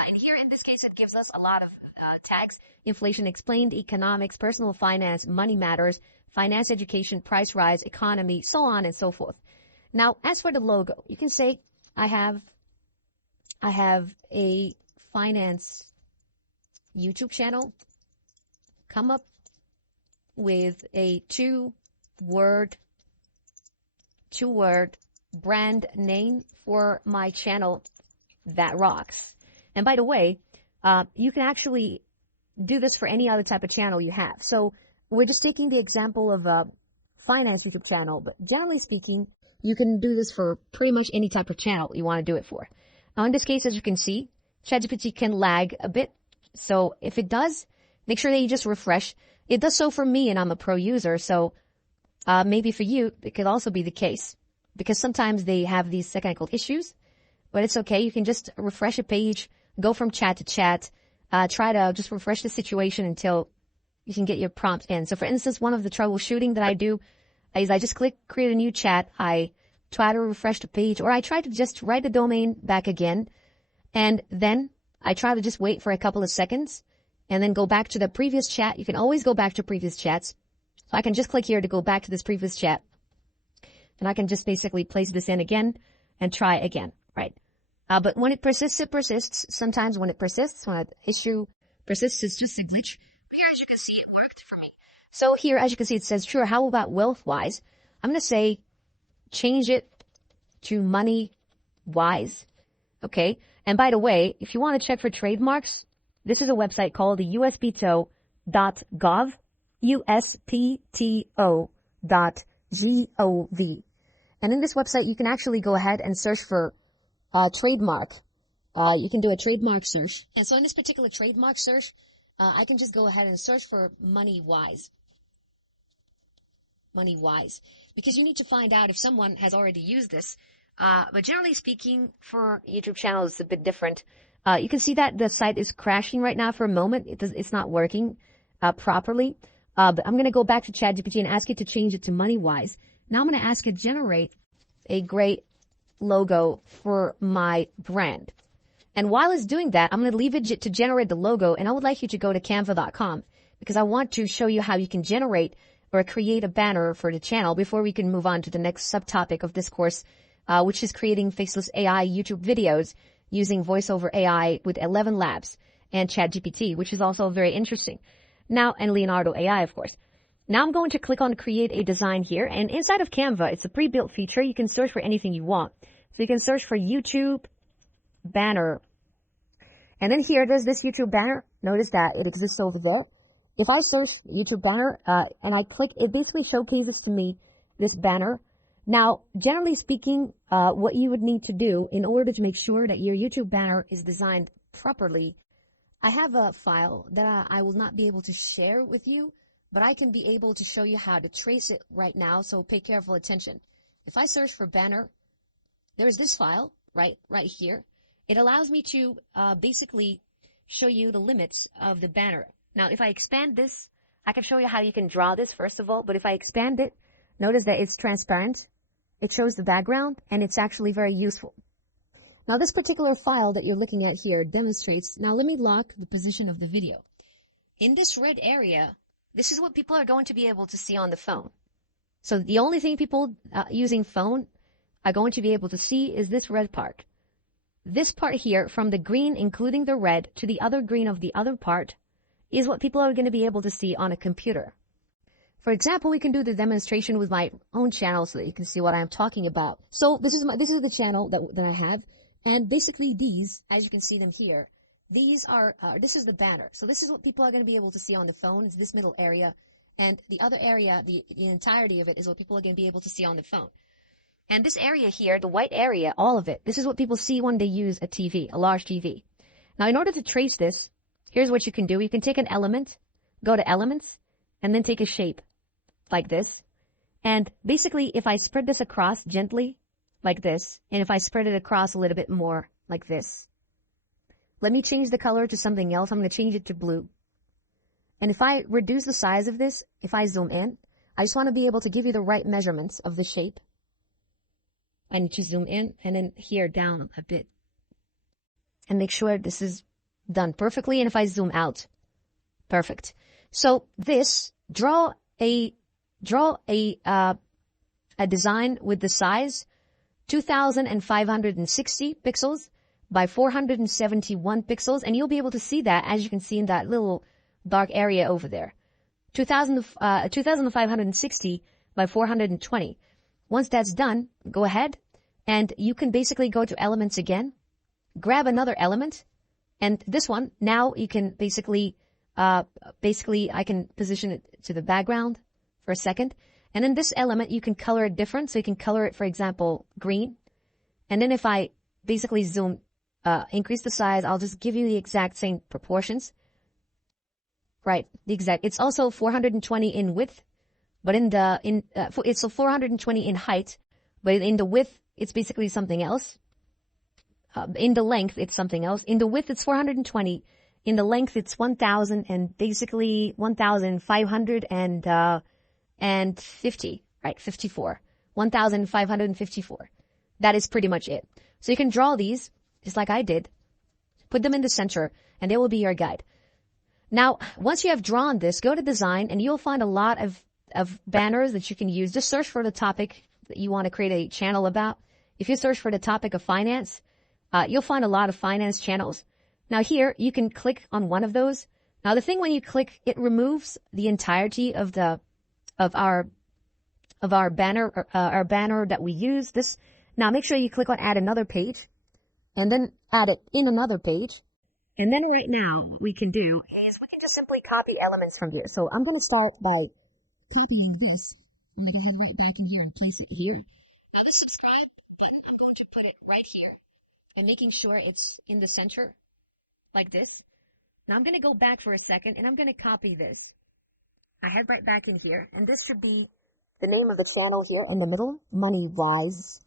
And here, in this case, it gives us a lot of tags. Inflation explained, economics, personal finance, money matters, finance education, price rise, economy, so on and so forth. Now, as for the logo, you can say, I have a finance YouTube channel. Come up with a two-word brand name for my channel that rocks. And by the way, you can actually do this for any other type of channel you have. So we're just taking the example of a finance YouTube channel, but generally speaking, you can do this for pretty much any type of channel you want to do it for. Now, in this case, as you can see, ChatGPT can lag a bit. So if it does, make sure that you just refresh. It does so for me, and I'm a pro user. So maybe for you, it could also be the case, because sometimes they have these technical issues, but it's okay. You can just refresh a page, go from chat to chat, try to just refresh the situation until you can get your prompt in. So for instance, one of the troubleshooting that I do is I just click create a new chat. I try to refresh the page, or I try to just write the domain back again. And then I try to just wait for a couple of seconds and then go back to the previous chat. You can always go back to previous chats. So I can just click here to go back to this previous chat. And I can just basically place this in again and try again, right? But when it persists, it persists. Sometimes when it persists, when an issue persists, it's just a glitch. Here, as you can see, it worked for me. So here, as you can see, it says, sure, how about wealth-wise? I'm going to say, change it to money-wise. Okay? And by the way, if you want to check for trademarks, This is a website called the USPTO.gov, USPTO.gov. And in this website, you can actually go ahead and search for trademark. You can do a trademark search. And so in this particular trademark search, I can just go ahead and search for money-wise. Money-wise. Because you need to find out if someone has already used this. But generally speaking, for YouTube channels, it's a bit different. You can see that the site is crashing right now for a moment. It's not working properly. But I'm going to go back to ChatGPT and ask it to change it to money-wise. Now I'm going to ask it to generate a great logo for my brand. And while it's doing that, I'm going to leave it to generate the logo. And I would like you to go to canva.com because I want to show you how you can generate or create a banner for the channel before we can move on to the next subtopic of this course, which is creating faceless AI YouTube videos using voiceover AI with ElevenLabs and ChatGPT, which is also very interesting. Now, and Leonardo AI, of course. Now I'm going to click on create a design here. And inside of Canva, it's a pre-built feature. You can search for anything you want. So you can search for YouTube banner. And then here, there's this YouTube banner. Notice that it exists over there. If I search YouTube banner, and I click, it basically showcases to me this banner. Now, generally speaking, what you would need to do in order to make sure that your YouTube banner is designed properly, I have a file that I will not be able to share with you, but I can be able to show you how to trace it right now, so pay careful attention. If I search for banner, there's this file right here. It allows me to basically show you the limits of the banner. Now, if I expand this, I can show you how you can draw this, first of all, but if I expand it, notice that it's transparent. It shows the background, and it's actually very useful. Now, this particular file that you're looking at here demonstrates, now let me lock the position of the video. In this red area, this is what people are going to be able to see on the phone. So the only thing people using phone are going to be able to see is this red part. This part here, from the green, including the red, to the other green of the other part, is what people are going to be able to see on a computer. For example, we can do the demonstration with my own channel so that you can see what I'm talking about. So this is the channel that I have. And basically these, as you can see them here, these are, this is the banner. So this is what people are going to be able to see on the phone. It's this middle area. And the other area, the entirety of it is what people are going to be able to see on the phone. And this area here, the white area, all of it, this is what people see when they use a TV, a large TV. Now, in order to trace this, here's what you can do. You can take an element, go to elements, and then take a shape like this. And basically, if I spread this across gently, like this, and if I spread it across a little bit more, like this. Let me change the color to something else. I'm going to change it to blue. And if I reduce the size of this, if I zoom in, I just want to be able to give you the right measurements of the shape. I need to zoom in and then here down a bit. And make sure this is done perfectly. And if I zoom out, perfect. So this, draw a design with the size 2,560 pixels by 471 pixels. And you'll be able to see that, as you can see in that little dark area over there. 2,560 by 420. Once that's done, go ahead and you can basically go to elements again, grab another element, and this one, now you can basically I can position it to the background for a second. And then this element, you can color it different. So you can color it, for example, green. And then if I basically zoom, increase the size, I'll just give you the exact same proportions. Right, the exact. It's also 420 in width, but it's 420 in height, but in the width, it's basically something else. In the length, it's something else. In the width, it's 420. In the length, it's 1,000 and basically 1,550, right? 54. 1,554. That is pretty much it. So you can draw these, just like I did, put them in the center, and they will be your guide. Now, once you have drawn this, go to design, and you'll find a lot of banners that you can use. Just search for the topic that you want to create a channel about. If you search for the topic of finance, you'll find a lot of finance channels. Now here, you can click on one of those. Now the thing when you click, it removes the entirety of our banner, our banner that we use. Now make sure you click on add another page, and then add it in another page. And then right now, what we can do is we can just simply copy elements from here. So I'm going to start by copying this. I'm going to head right back in here and place it here. Now the subscribe button, I'm going to put it right here and making sure it's in the center like this. Now I'm going to go back for a second and I'm going to copy this. I head right back in here and this should be the name of the channel here in the middle, Money Rise.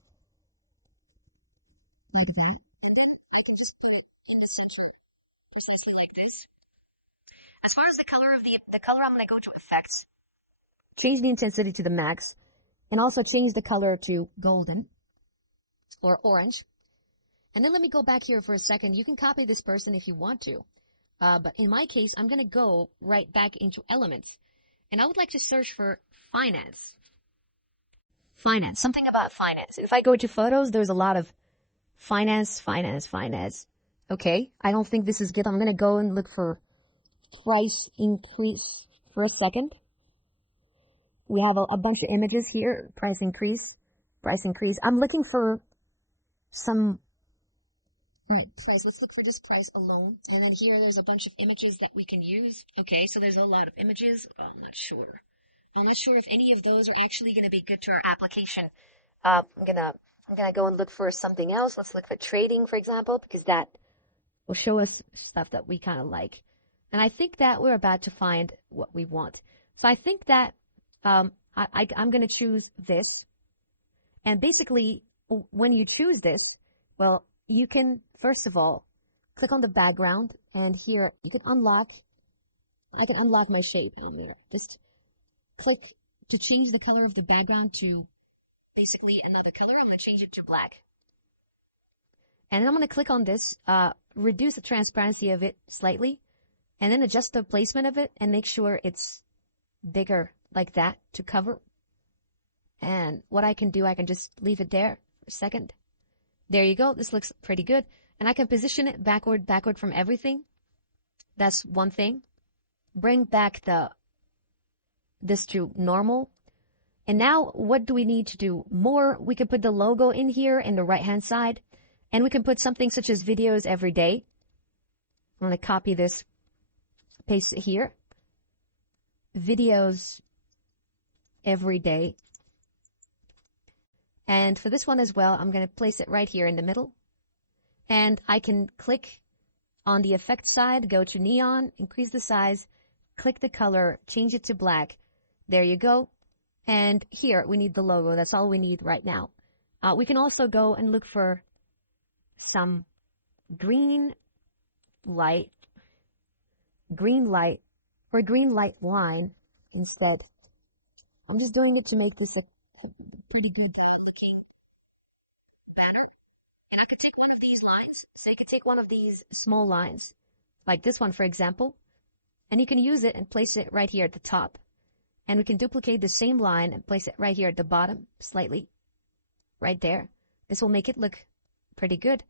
Like that. As far as the color of the color, I'm going to go to effects, change the intensity to the max, and also change the color to golden or orange. And then let me go back here for a second. You can copy this person if you want to. But in my case, I'm going to go right back into elements. And I would like to search for finance. Finance, something about finance. If I go to photos, there's a lot of finance. Okay, I don't think this is good. I'm going to go and look for price increase for a second. We have a bunch of images here. Price increase. I'm looking for some, right, price. Let's look for just price alone. And then here there's a bunch of images that we can use. Okay, so there's a lot of images. Oh, I'm not sure if any of those are actually going to be good to our application. I'm gonna go and look for something else. Let's look for trading, for example, because that will show us stuff that we kind of like. And I think that we're about to find what we want. So I think that I'm going to choose this. And basically, when you choose this, well, you can, first of all, click on the background. And here, you can I can unlock my shape. I'm going to just click to change the color of the background to basically another color. I'm going to change it to black. And then I'm going to click on this, reduce the transparency of it slightly. And then adjust the placement of it and make sure it's bigger like that to cover. And what I can do, I can just leave it there for a second. There you go. This looks pretty good. And I can position it backward from everything. That's one thing. Bring back this to normal. And now what do we need to do more? We can put the logo in here in the right-hand side. And we can put something such as videos every day. I'm going to copy this. Paste it here. Videos every day. And for this one as well, I'm going to place it right here in the middle. And I can click on the effect side, go to neon, increase the size, click the color, change it to black. There you go. And here we need the logo. That's all we need right now. We can also go and look for some green light or green light line instead. I'm just doing it to make this a pretty good looking banner. And I could take one of these lines. So you could take one of these small lines, like this one, for example, and you can use it and place it right here at the top. And we can duplicate the same line and place it right here at the bottom, slightly, right there. This will make it look pretty good.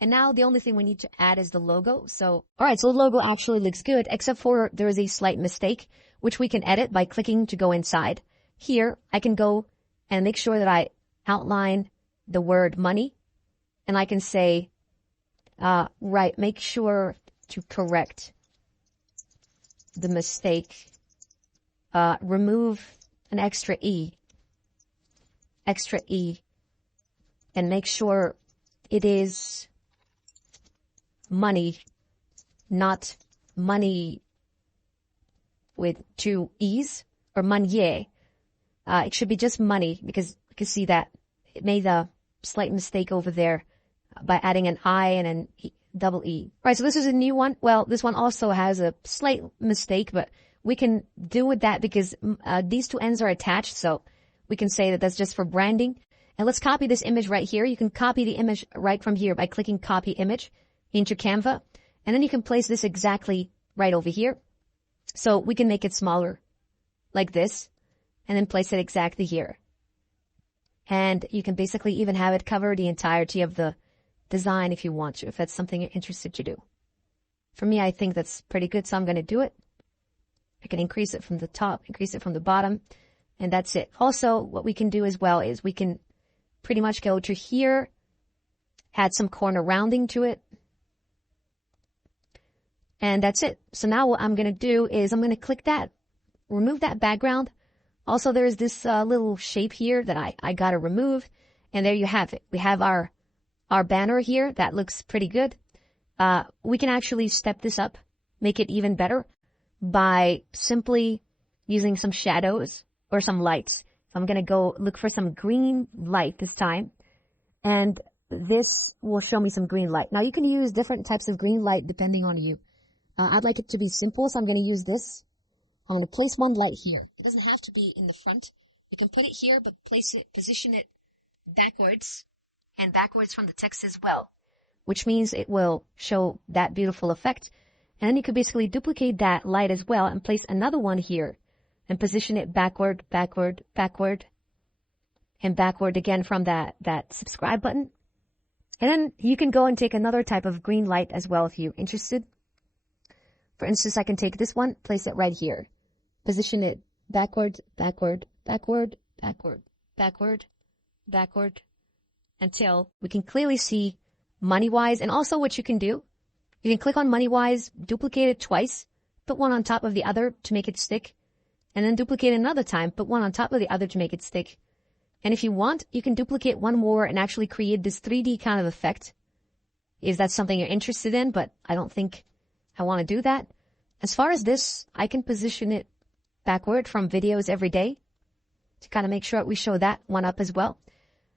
And now the only thing we need to add is the logo. So, all right, so the logo actually looks good, except for there is a slight mistake, which we can edit by clicking to go inside. Here, I can go and make sure that I outline the word money. And I can say, make sure to correct the mistake. Remove an extra E, and make sure it is money, not money with two E's, or money. It should be just money, because you can see that it made a slight mistake over there by adding an I and an double E. Right, so this is a new one. Well, this one also has a slight mistake, but we can do with that because these two ends are attached, so we can say that that's just for branding. And let's copy this image right here. You can copy the image right from here by clicking Copy Image into Canva. And then you can place this exactly right over here. So we can make it smaller, like this, and then place it exactly here. And you can basically even have it cover the entirety of the design if you want to, if that's something you're interested to do. For me, I think that's pretty good, so I'm going to do it. I can increase it from the top, increase it from the bottom, and that's it. Also, what we can do as well is we can pretty much go to here, add some corner rounding to it. And that's it. So now what I'm going to do is I'm going to click that, remove that background. Also, there's this little shape here that I got to remove. And there you have it. We have our banner here. That looks pretty good. We can actually step this up, make it even better by simply using some shadows or some lights. So I'm going to go look for some green light this time. And this will show me some green light. Now you can use different types of green light depending on you. I'd like it to be simple, so I'm going to use this. I'm going to place one light here. It doesn't have to be in the front. You can put it here, but position it backwards and backwards from the text as well, which means it will show that beautiful effect. And then you could basically duplicate that light as well and place another one here and position it backward, backward, backward, and backward again from that subscribe button. And then you can go and take another type of green light as well if you're interested. For instance, I can take this one, place it right here. Position it backward, backward, backward, backward, backward, backward, until we can clearly see money-wise. And also what you can do, you can click on money-wise, duplicate it twice, put one on top of the other to make it stick, and then duplicate another time, put one on top of the other to make it stick. And if you want, you can duplicate one more and actually create this 3D kind of effect. If that's something you're interested in, but I don't think I want to do that. As far as this, I can position it backward from videos every day to kind of make sure we show that one up as well.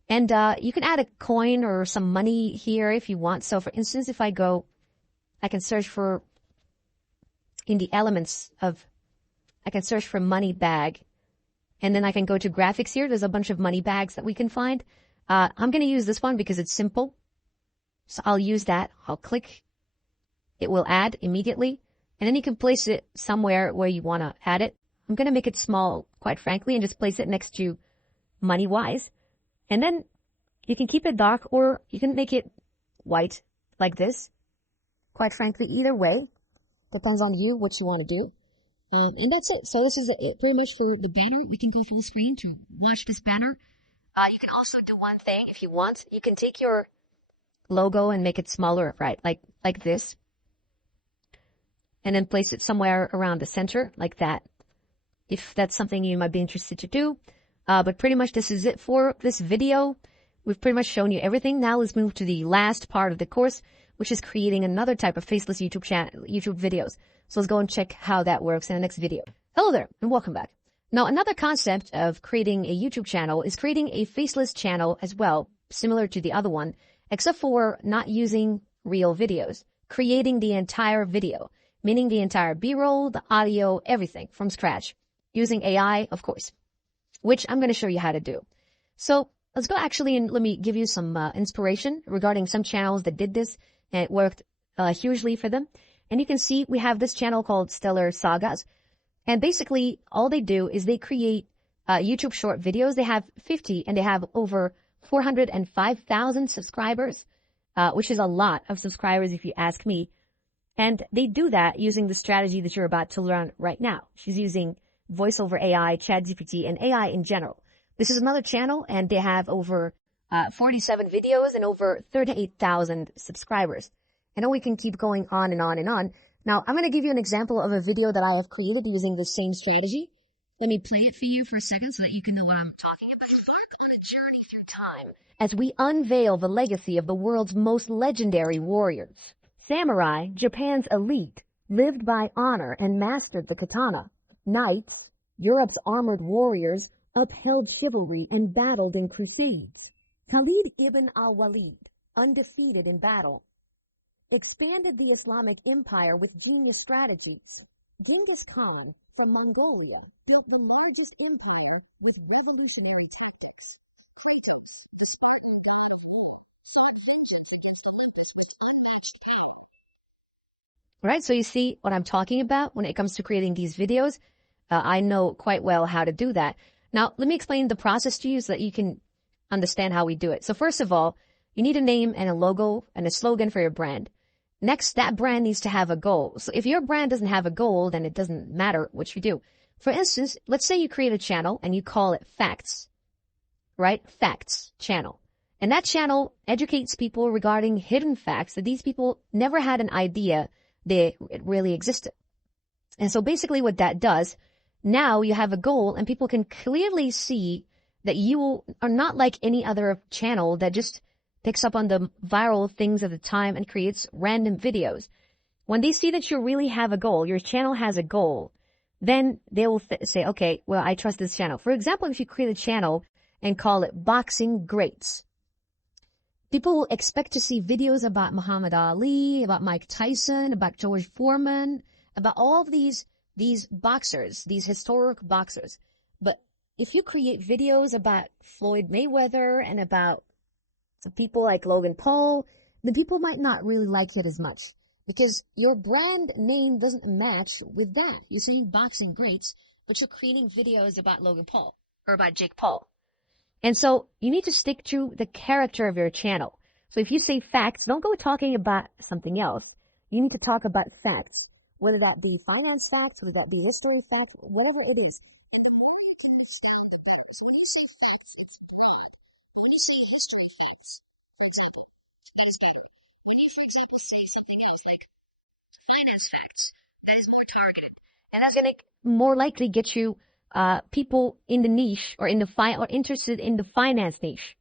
And you can add a coin or some money here if you want. So for instance, if I go, I can search for, in the elements of, I can search for money bag. And then I can go to graphics here. There's a bunch of money bags that we can find. I'm going to use this one because it's simple. So I'll use that. I'll click. It will add immediately. And then you can place it somewhere where you want to add it. I'm going to make it small, quite frankly, and just place it next to money-wise. And then you can keep it dark or you can make it white like this. Quite frankly, either way. Depends on you, what you want to do. And that's it. So this is it pretty much for the banner. We can go full screen to watch this banner. You can also do one thing if you want. You can take your logo and make it smaller, right? Like this. And then place it somewhere around the center like that. If that's something you might be interested to do. But pretty much this is it for this video. We've pretty much shown you everything. Now let's move to the last part of the course, which is creating another type of faceless YouTube videos. So let's go and check how that works in the next video. Hello there and welcome back. Now another concept of creating a YouTube channel is creating a faceless channel as well, similar to the other one, except for not using real videos, creating the entire video, meaning the entire B-roll, the audio, everything from scratch, using AI, of course, which I'm going to show you how to do. So let's go actually and let me give you some inspiration regarding some channels that did this and it worked hugely for them. And you can see we have this channel called Stellar Sagas. And basically all they do is they create YouTube short videos. They have 50 and they have over 405,000 subscribers, which is a lot of subscribers if you ask me. And they do that using the strategy that you're about to learn right now. She's using Voiceover AI, ChatGPT, and AI in general. This is another channel, and they have over 47 videos and over 38,000 subscribers. I know we can keep going on and on and on. Now, I'm going to give you an example of a video that I have created using the same strategy. Let me play it for you for a second so that you can know what I'm talking about. Embark on a journey through time as we unveil the legacy of the world's most legendary warriors. Samurai, Japan's elite, lived by honor and mastered the katana. Knights, Europe's armored warriors, upheld chivalry and battled in crusades. Khalid ibn al-Walid, undefeated in battle, expanded the Islamic Empire with genius strategies. Genghis Khan, from Mongolia, built the largest empire with revolutionary tactics. Right, so you see what I'm talking about when it comes to creating these videos. I know quite well how to do that. Now, let me explain the process to you so that you can understand how we do it. So first of all, you need a name and a logo and a slogan for your brand. Next, that brand needs to have a goal. So if your brand doesn't have a goal, then it doesn't matter what you do. For instance, let's say you create a channel and you call it Facts, right? Facts channel. And that channel educates people regarding hidden facts that these people never had an idea it really existed. And so basically what that does, now you have a goal and people can clearly see that you are not like any other channel that just picks up on the viral things of the time and creates random videos. When they see that you really have a goal, your channel has a goal, then they will say, okay, well, I trust this channel. For example, if you create a channel and call it Boxing Greats, people will expect to see videos about Muhammad Ali, about Mike Tyson, about George Foreman, about all of these boxers, these historic boxers. But if you create videos about Floyd Mayweather and about people like Logan Paul, then people might not really like it as much because your brand name doesn't match with that. You're saying Boxing Greats, but you're creating videos about Logan Paul or about Jake Paul. And so you need to stick to the character of your channel. So if you say facts, don't go talking about something else. You need to talk about facts, whether that be finance facts, whether that be history facts, whatever it is. And the more you can understand, the better. So when you say facts, it's broad. But when you say history facts, for example, that is better. When you, for example, say something else like finance facts, that is more targeted. And that's going to more likely get you people in the niche or or interested in the finance niche.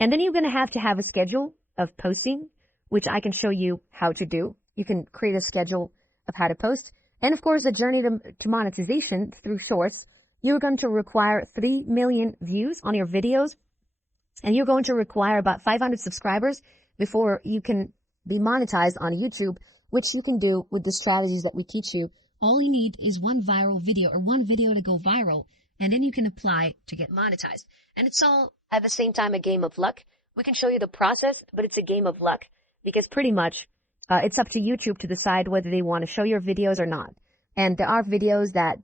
And then you're going to have a schedule of posting, which I can show you how to do. You can create a schedule of how to post. And of course, the journey to monetization through shorts, you're going to require 3 million views on your videos. And you're going to require about 500 subscribers before you can be monetized on YouTube, which you can do with the strategies that we teach you. All you need is one viral video or one video to go viral, and then you can apply to get monetized. And it's all at the same time a game of luck. We can show you the process, but it's a game of luck because pretty much it's up to YouTube to decide whether they want to show your videos or not. And there are videos that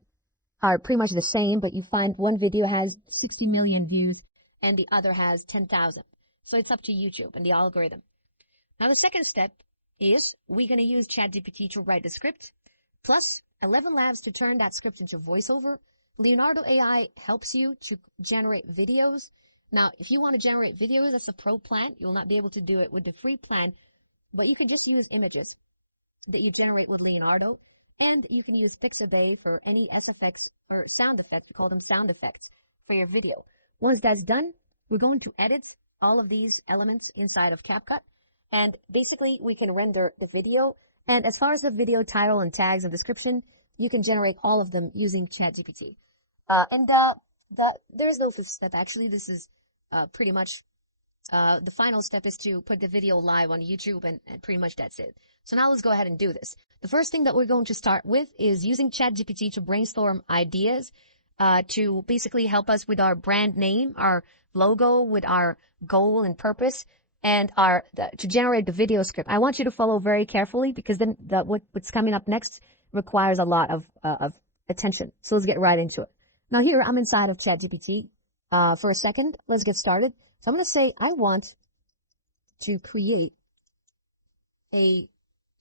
are pretty much the same, but you find one video has 60 million views and the other has 10,000. So it's up to YouTube and the algorithm. Now the second step is we're going to use ChatGPT to write the script, plus ElevenLabs to turn that script into voiceover. Leonardo AI helps you to generate videos. Now, if you want to generate videos, that's a pro plan. You'll not be able to do it with the free plan, but you can just use images that you generate with Leonardo, and you can use Pixabay for any SFX or sound effects. We call them sound effects for your video. Once that's done, we're going to edit all of these elements inside of CapCut, and basically we can render the video. And as far as the video title and tags and description, you can generate all of them using ChatGPT. There is no fifth step. Actually, this is pretty much the final step is to put the video live on YouTube, and pretty much that's it. So now let's go ahead and do this. The first thing that we're going to start with is using ChatGPT to brainstorm ideas to basically help us with our brand name, our logo, with our goal and purpose, and to generate the video script. I want you to follow very carefully because then what's coming up next requires a lot of attention. So let's get right into it. Now here I'm inside of ChatGPT. For a second, let's get started. So I'm going to say I want to create a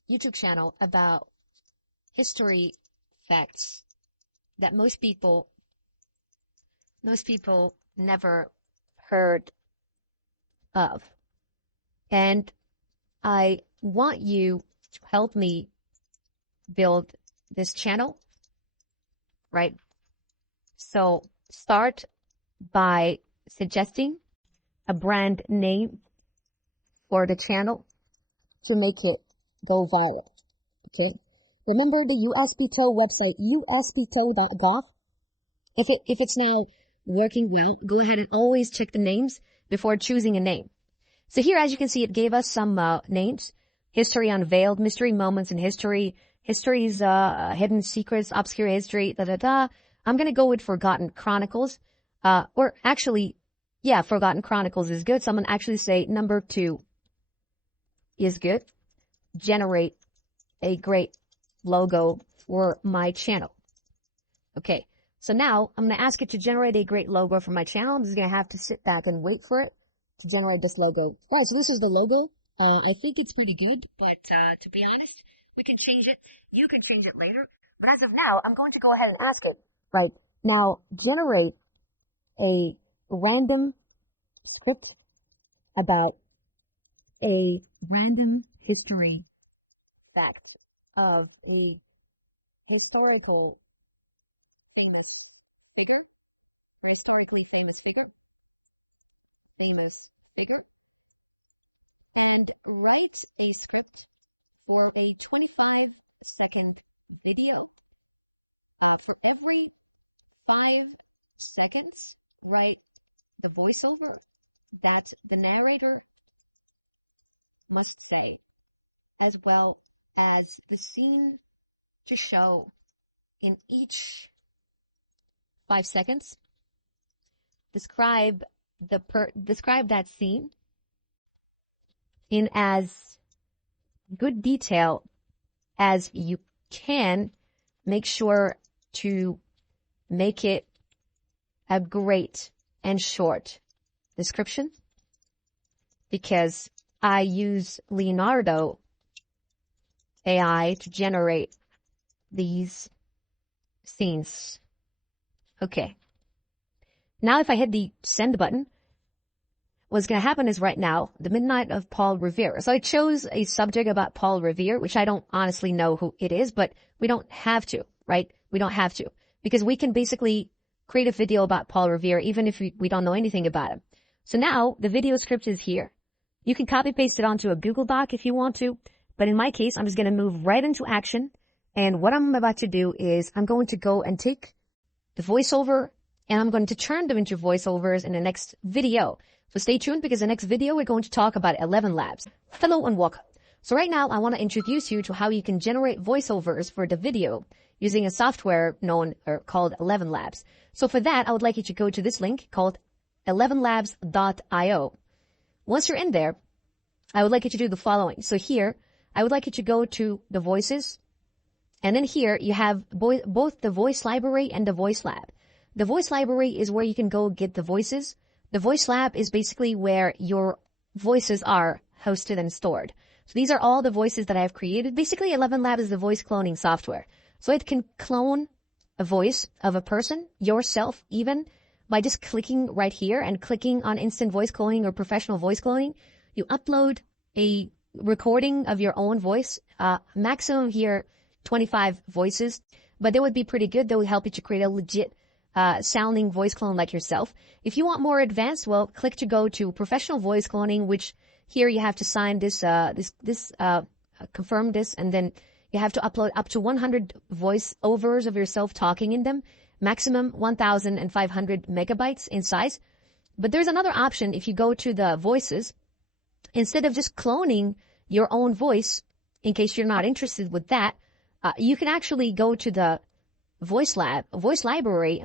YouTube channel about history facts that most people never heard of. And I want you to help me build this channel, right? So start by suggesting a brand name for the channel to make it go viral. Okay. Remember the USPTO website, uspto.gov? If it's now working well, go ahead and always check the names before choosing a name. So here, as you can see, it gave us some names: History Unveiled, Mystery Moments in History, History's Hidden Secrets, Obscure History, I'm going to go with Forgotten Chronicles. Or actually, yeah, Forgotten Chronicles is good. So I'm going to actually say number 2 is good. Generate a great logo for my channel. Okay, so now I'm going to ask it to generate a great logo for my channel. I'm just going to have to sit back and wait for it to generate this logo. All right, so this is the logo. I think it's pretty good, but to be honest, we can change it. You can change it later. But as of now, I'm going to go ahead and ask it. Right, now generate a random script about a random history fact of a historical famous figure, or historically famous figure, and write a script for a 25-second video. For every 5 seconds, write the voiceover that the narrator must say, as well as the scene to show in each 5 seconds. Describe that scene in as good detail as you can. Make sure to make it a great and short description, because I use Leonardo AI to generate these scenes. Okay. Now if I hit the send button, what's going to happen is right now, the Midnight of Paul Revere. So I chose a subject about Paul Revere, which I don't honestly know who it is, but we don't have to, right? We don't have to, because we can basically create a video about Paul Revere even if we don't know anything about him. So now the video script is here. You can copy paste it onto a Google Doc if you want to, but in my case, I'm just going to move right into action. And what I'm about to do is I'm going to go and take the voiceover and I'm going to turn them into voiceovers in the next video. So stay tuned, because the next video we're going to talk about ElevenLabs. Hello and welcome. So right now I want to introduce you to how you can generate voiceovers for the video using a software called ElevenLabs. So for that, I would like you to go to this link called ElevenLabs.io. Once you're in there, I would like you to do the following. So here, I would like you to go to the voices, and then here you have both the voice library and the voice lab. The voice library is where you can go get the voices. The voice lab is basically where your voices are hosted and stored. So these are all the voices that I have created. Basically, ElevenLabs is the voice cloning software. So it can clone a voice of a person, yourself even, by just clicking right here and clicking on instant voice cloning or professional voice cloning. You upload a recording of your own voice, maximum here 25 voices, but they would be pretty good. They would help you to create a legit sounding voice clone like yourself. If you want more advanced, well, click to go to professional voice cloning, which here you have to sign confirm this, and then you have to upload up to 100 voiceovers of yourself talking in them, maximum 1,500 megabytes in size. But there's another option. If you go to the voices, instead of just cloning your own voice, in case you're not interested with that, you can actually go to the voice library,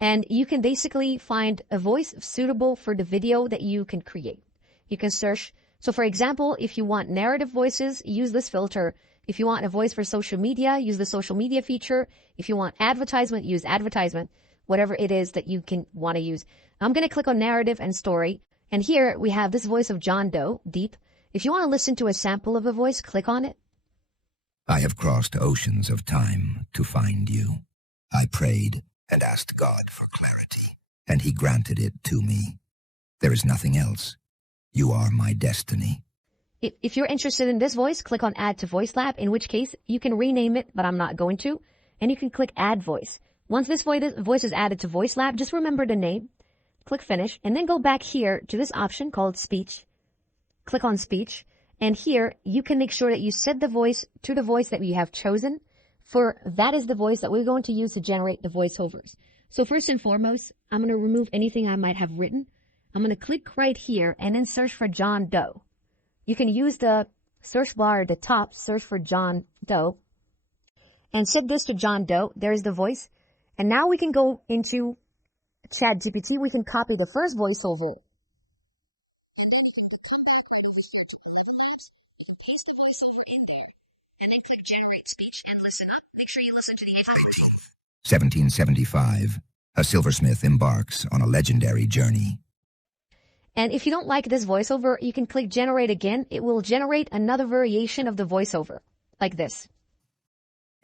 and you can basically find a voice suitable for the video that you can create. You can search. So for example, if you want narrative voices, use this filter. If you want a voice for social media, use the social media feature. If you want advertisement, use advertisement, whatever it is that you can want to use. I'm going to click on narrative and story. And here we have this voice of John Doe, deep. If you want to listen to a sample of a voice, click on it. I have crossed oceans of time to find you. I prayed and asked God for clarity, and he granted it to me. There is nothing else. You are my destiny. If you're interested in this voice, click on Add to Voice Lab, in which case you can rename it, but I'm not going to. And you can click Add Voice. Once this voice is added to Voice Lab, just remember the name, click Finish, and then go back here to this option called Speech. Click on Speech. And here, you can make sure that you set the voice to the voice that we have chosen, for that is the voice that we're going to use to generate the voiceovers. So first and foremost, I'm going to remove anything I might have written. I'm going to click right here and then search for John Doe. You can use the search bar at the top, search for John Doe, and set this to John Doe. There's the voice. And now we can go into ChatGPT. We can copy the first voiceover. And then click Generate Speech and listen up. Make sure you listen to the 1775. A silversmith embarks on a legendary journey. And if you don't like this voiceover, you can click Generate again. It will generate another variation of the voiceover, like this.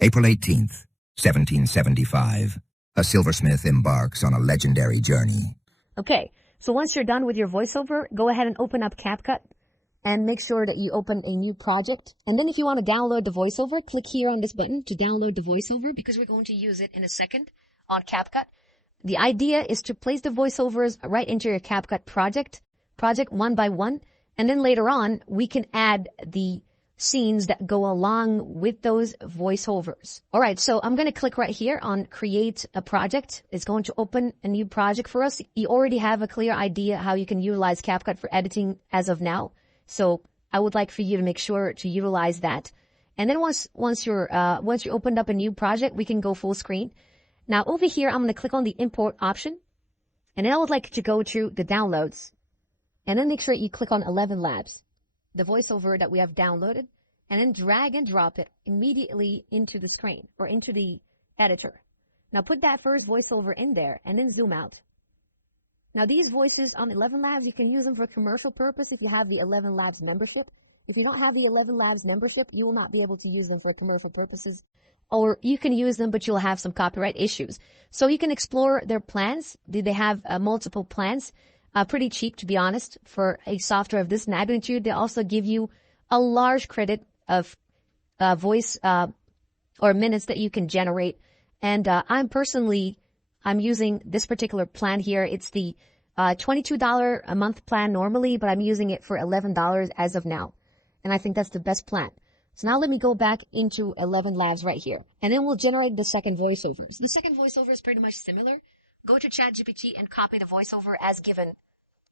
April 18th, 1775. A silversmith embarks on a legendary journey. Okay, so once you're done with your voiceover, go ahead and open up CapCut and make sure that you open a new project. And then if you want to download the voiceover, click here on this button to download the voiceover because we're going to use it in a second on CapCut. The idea is to place the voiceovers right into your CapCut project one by one. And then later on, we can add the scenes that go along with those voiceovers. All right, so I'm going to click right here on create a project. It's going to open a new project for us. You already have a clear idea how you can utilize CapCut for editing as of now. So I would like for you to make sure to utilize that. And then once you opened up a new project, we can go full screen. Now over here, I'm going to click on the import option. And then I would like to go to the downloads. And then make sure you click on ElevenLabs, the voiceover that we have downloaded, and then drag and drop it immediately into the screen or into the editor. Now put that first voiceover in there and then zoom out. Now these voices on ElevenLabs, you can use them for commercial purpose if you have the ElevenLabs membership. If you don't have the ElevenLabs membership, you will not be able to use them for commercial purposes. Or you can use them, but you'll have some copyright issues. So you can explore their plans. They have multiple plans. Pretty cheap, to be honest, for a software of this magnitude. They also give you a large credit of voice or minutes that you can generate. And I'm using this particular plan here. It's the $22 a month plan normally, but I'm using it for $11 as of now. And I think that's the best plan. So now let me go back into ElevenLabs right here. And then we'll generate the second voiceovers. The second voiceover is pretty much similar. Go to ChatGPT and copy the voiceover as given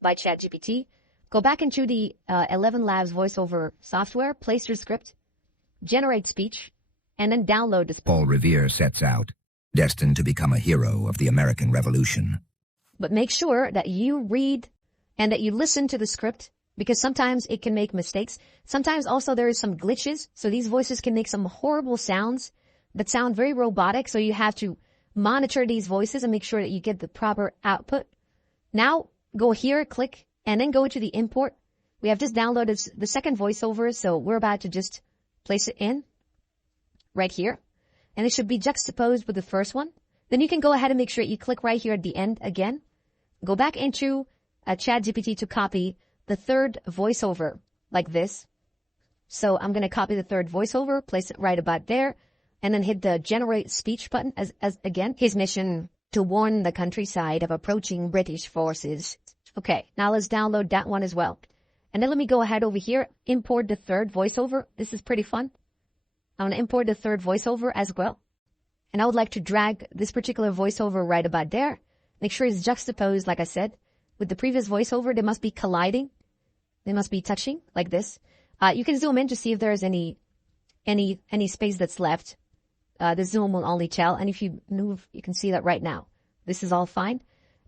by ChatGPT. Go back into the ElevenLabs voiceover software, place your script, generate speech, and then download the Paul Revere sets out, destined to become a hero of the American Revolution. But make sure that you read and that you listen to the script because sometimes it can make mistakes. Sometimes also there is some glitches. So these voices can make some horrible sounds that sound very robotic. So you have to monitor these voices and make sure that you get the proper output. Now go here, click, and then go to the import. We have just downloaded the second voiceover, so we're about to just place it in right here. And it should be juxtaposed with the first one. Then you can go ahead and make sure you click right here at the end again. Go back into ChatGPT to copy the third voiceover like this. So I'm going to copy the third voiceover, place it right about there, and then hit the generate speech button as again, his mission to warn the countryside of approaching British forces. Okay, now let's download that one as well. And then let me go ahead over here, import the third voiceover. This is pretty fun. I'm going to import the third voiceover as well. And I would like to drag this particular voiceover right about there. Make sure it's juxtaposed, like I said. With the previous voiceover, they must be colliding. They must be touching like this. You can zoom in to see if there's any space that's left. The zoom will only tell. And if you move, you can see that right now. This is all fine.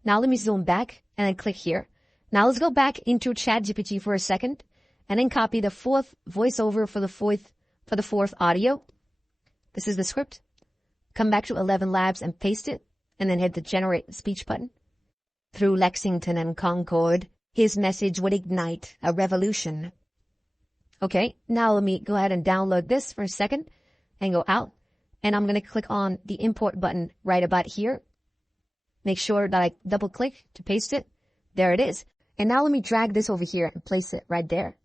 Now let me zoom back and then click here. Now let's go back into ChatGPT for a second and then copy the fourth voiceover for the fourth audio. This is the script. Come back to ElevenLabs and paste it and then hit the generate speech button. Through Lexington and Concord, his message would ignite a revolution. Okay, now let me go ahead and download this for a second and go out. And I'm going to click on the import button right about here. Make sure that I double click to paste it. There it is. And now let me drag this over here and place it right there.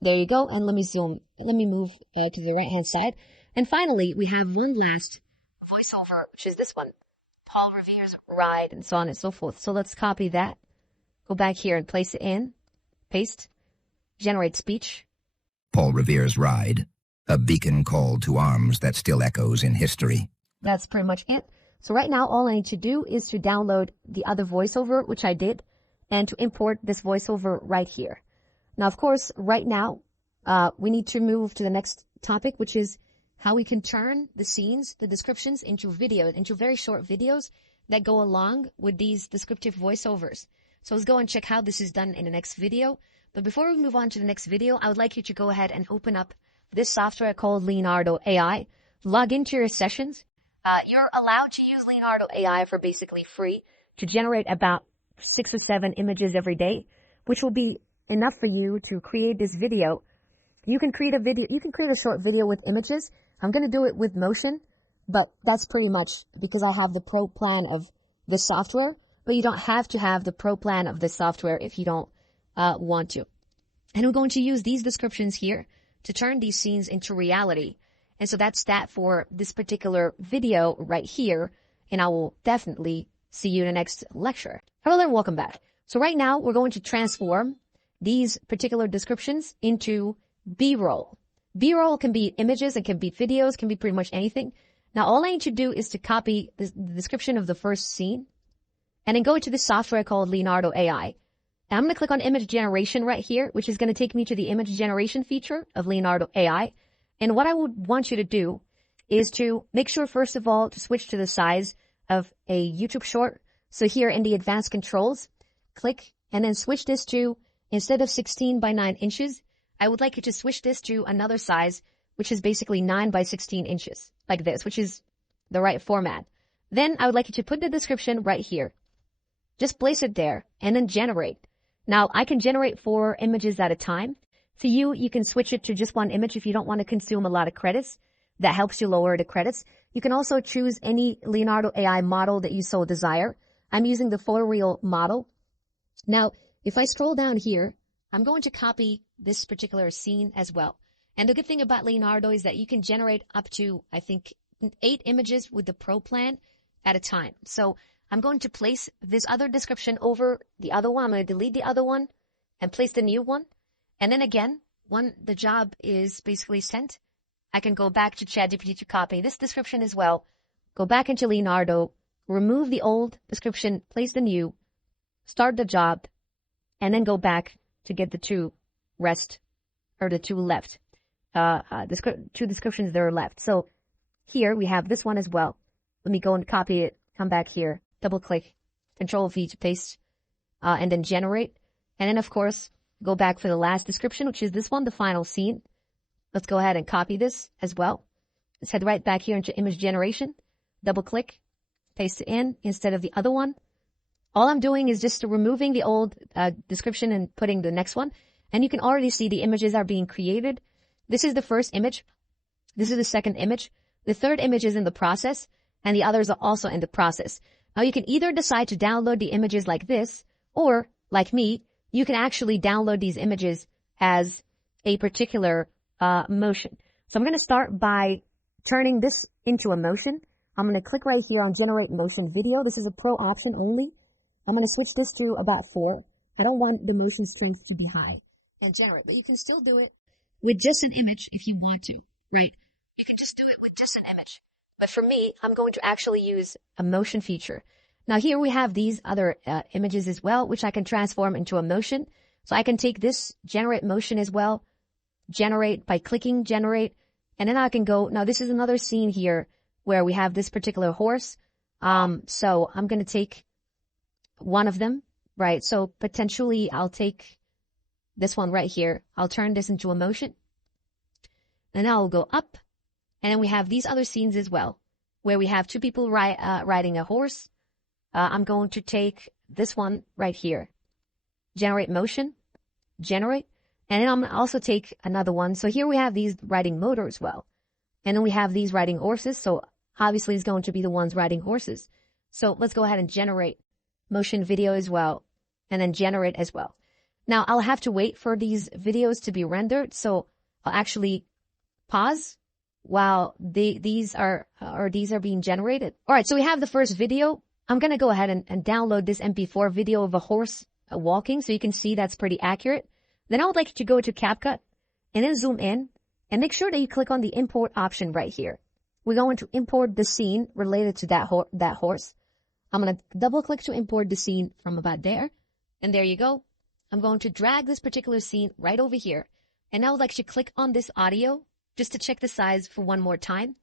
There you go. And let me zoom. Let me move to the right hand side. And finally, we have one last voiceover, which is this one. Paul Revere's Ride and so on and so forth. So let's copy that. Go back here and place it in. Paste. Generate speech. Paul Revere's Ride. A beacon call to arms that still echoes in history. That's pretty much it. So right now, all I need to do is to download the other voiceover, which I did, and to import this voiceover right here. Now, of course, right now, we need to move to the next topic, which is how we can turn the scenes, the descriptions into videos, into very short videos that go along with these descriptive voiceovers. So let's go and check how this is done in the next video. But before we move on to the next video, I would like you to go ahead and open up this software called Leonardo.AI. Log into your sessions. You're allowed to use Leonardo.AI for basically free to generate about 6 or 7 images every day, which will be enough for you to create this video. You can create a short video with images. I'm going to do it with motion, but that's pretty much because I have the pro plan of the software, but you don't have to have the pro plan of the software if you don't want to. And I'm going to use these descriptions here to turn these scenes into reality. And so that's that for this particular video right here. And I will definitely see you in the next lecture. Hello and welcome back. So right now we're going to transform these particular descriptions into B-roll. B-roll can be images, it can be videos, can be pretty much anything. Now all I need to do is to copy the description of the first scene and then go to the software called Leonardo AI. And I'm going to click on image generation right here, which is going to take me to the image generation feature of Leonardo AI. And what I would want you to do is to make sure, first of all, to switch to the size of a YouTube short. So here in the advanced controls, click and then switch this to, instead of 16 by 9 inches, I would like you to switch this to another size, which is basically 9 by 16 inches, like this, which is the right format. Then I would like you to put the description right here. Just place it there and then generate. Now, I can generate 4 images at a time. For you, you can switch it to just 1 image if you don't want to consume a lot of credits. That helps you lower the credits. You can also choose any Leonardo AI model that you so desire. I'm using the photoreal model. Now, if I scroll down here, I'm going to copy this particular scene as well. And the good thing about Leonardo is that you can generate up to, I think, 8 images with the Pro plan at a time. So I'm going to place this other description over the other one. I'm going to delete the other one and place the new one. And then again, when the job is basically sent, I can go back to ChatGPT to copy this description as well, go back into Leonardo, remove the old description, place the new, start the job, and then go back to get the two left, 2 descriptions that are left. So here we have this one as well. Let me go and copy it, come back here, double click, Control V to paste, and then generate. And then of course, go back for the last description, which is this one, the final scene. Let's go ahead and copy this as well. Let's head right back here into image generation, double click, paste it in instead of the other one. All I'm doing is just removing the old description and putting the next one. And you can already see the images are being created. This is the first image. This is the second image. The third image is in the process, and the others are also in the process. Now you can either decide to download the images like this, or like me, you can actually download these images as a particular motion. So I'm going to start by turning this into a motion. I'm going to click right here on Generate Motion Video. This is a pro option only. I'm going to switch this to about 4. I don't want the motion strength to be high. And generate, but you can still do it with just an image if you want to, right? You can just do it with just an image. But for me, I'm going to actually use a motion feature. Now here we have these other images as well, which I can transform into a motion. So I can take this, generate motion as well, generate by clicking generate, and then I can go, now this is another scene here where we have this particular horse. So I'm going to take one of them, right? So potentially I'll take this one right here. I'll turn this into a motion. And now I'll go up. And then we have these other scenes as well, where we have 2 people riding a horse. I'm going to take this one right here. Generate motion, generate. And then I'm going to also take another one. So here we have these riding motor as well. And then we have these riding horses. So obviously it's going to be the ones riding horses. So let's go ahead and generate motion video as well. And then generate as well. Now I'll have to wait for these videos to be rendered. So I'll actually pause while these are being generated. All right. So we have the first video. I'm going to go ahead and download this MP4 video of a horse walking. So you can see that's pretty accurate. Then I would like you to go to CapCut and then zoom in and make sure that you click on the import option right here. We're going to import the scene related to that horse. I'm going to double click to import the scene from about there. And there you go. I'm going to drag this particular scene right over here. And I would like you to click on this audio just to check the size for one more time.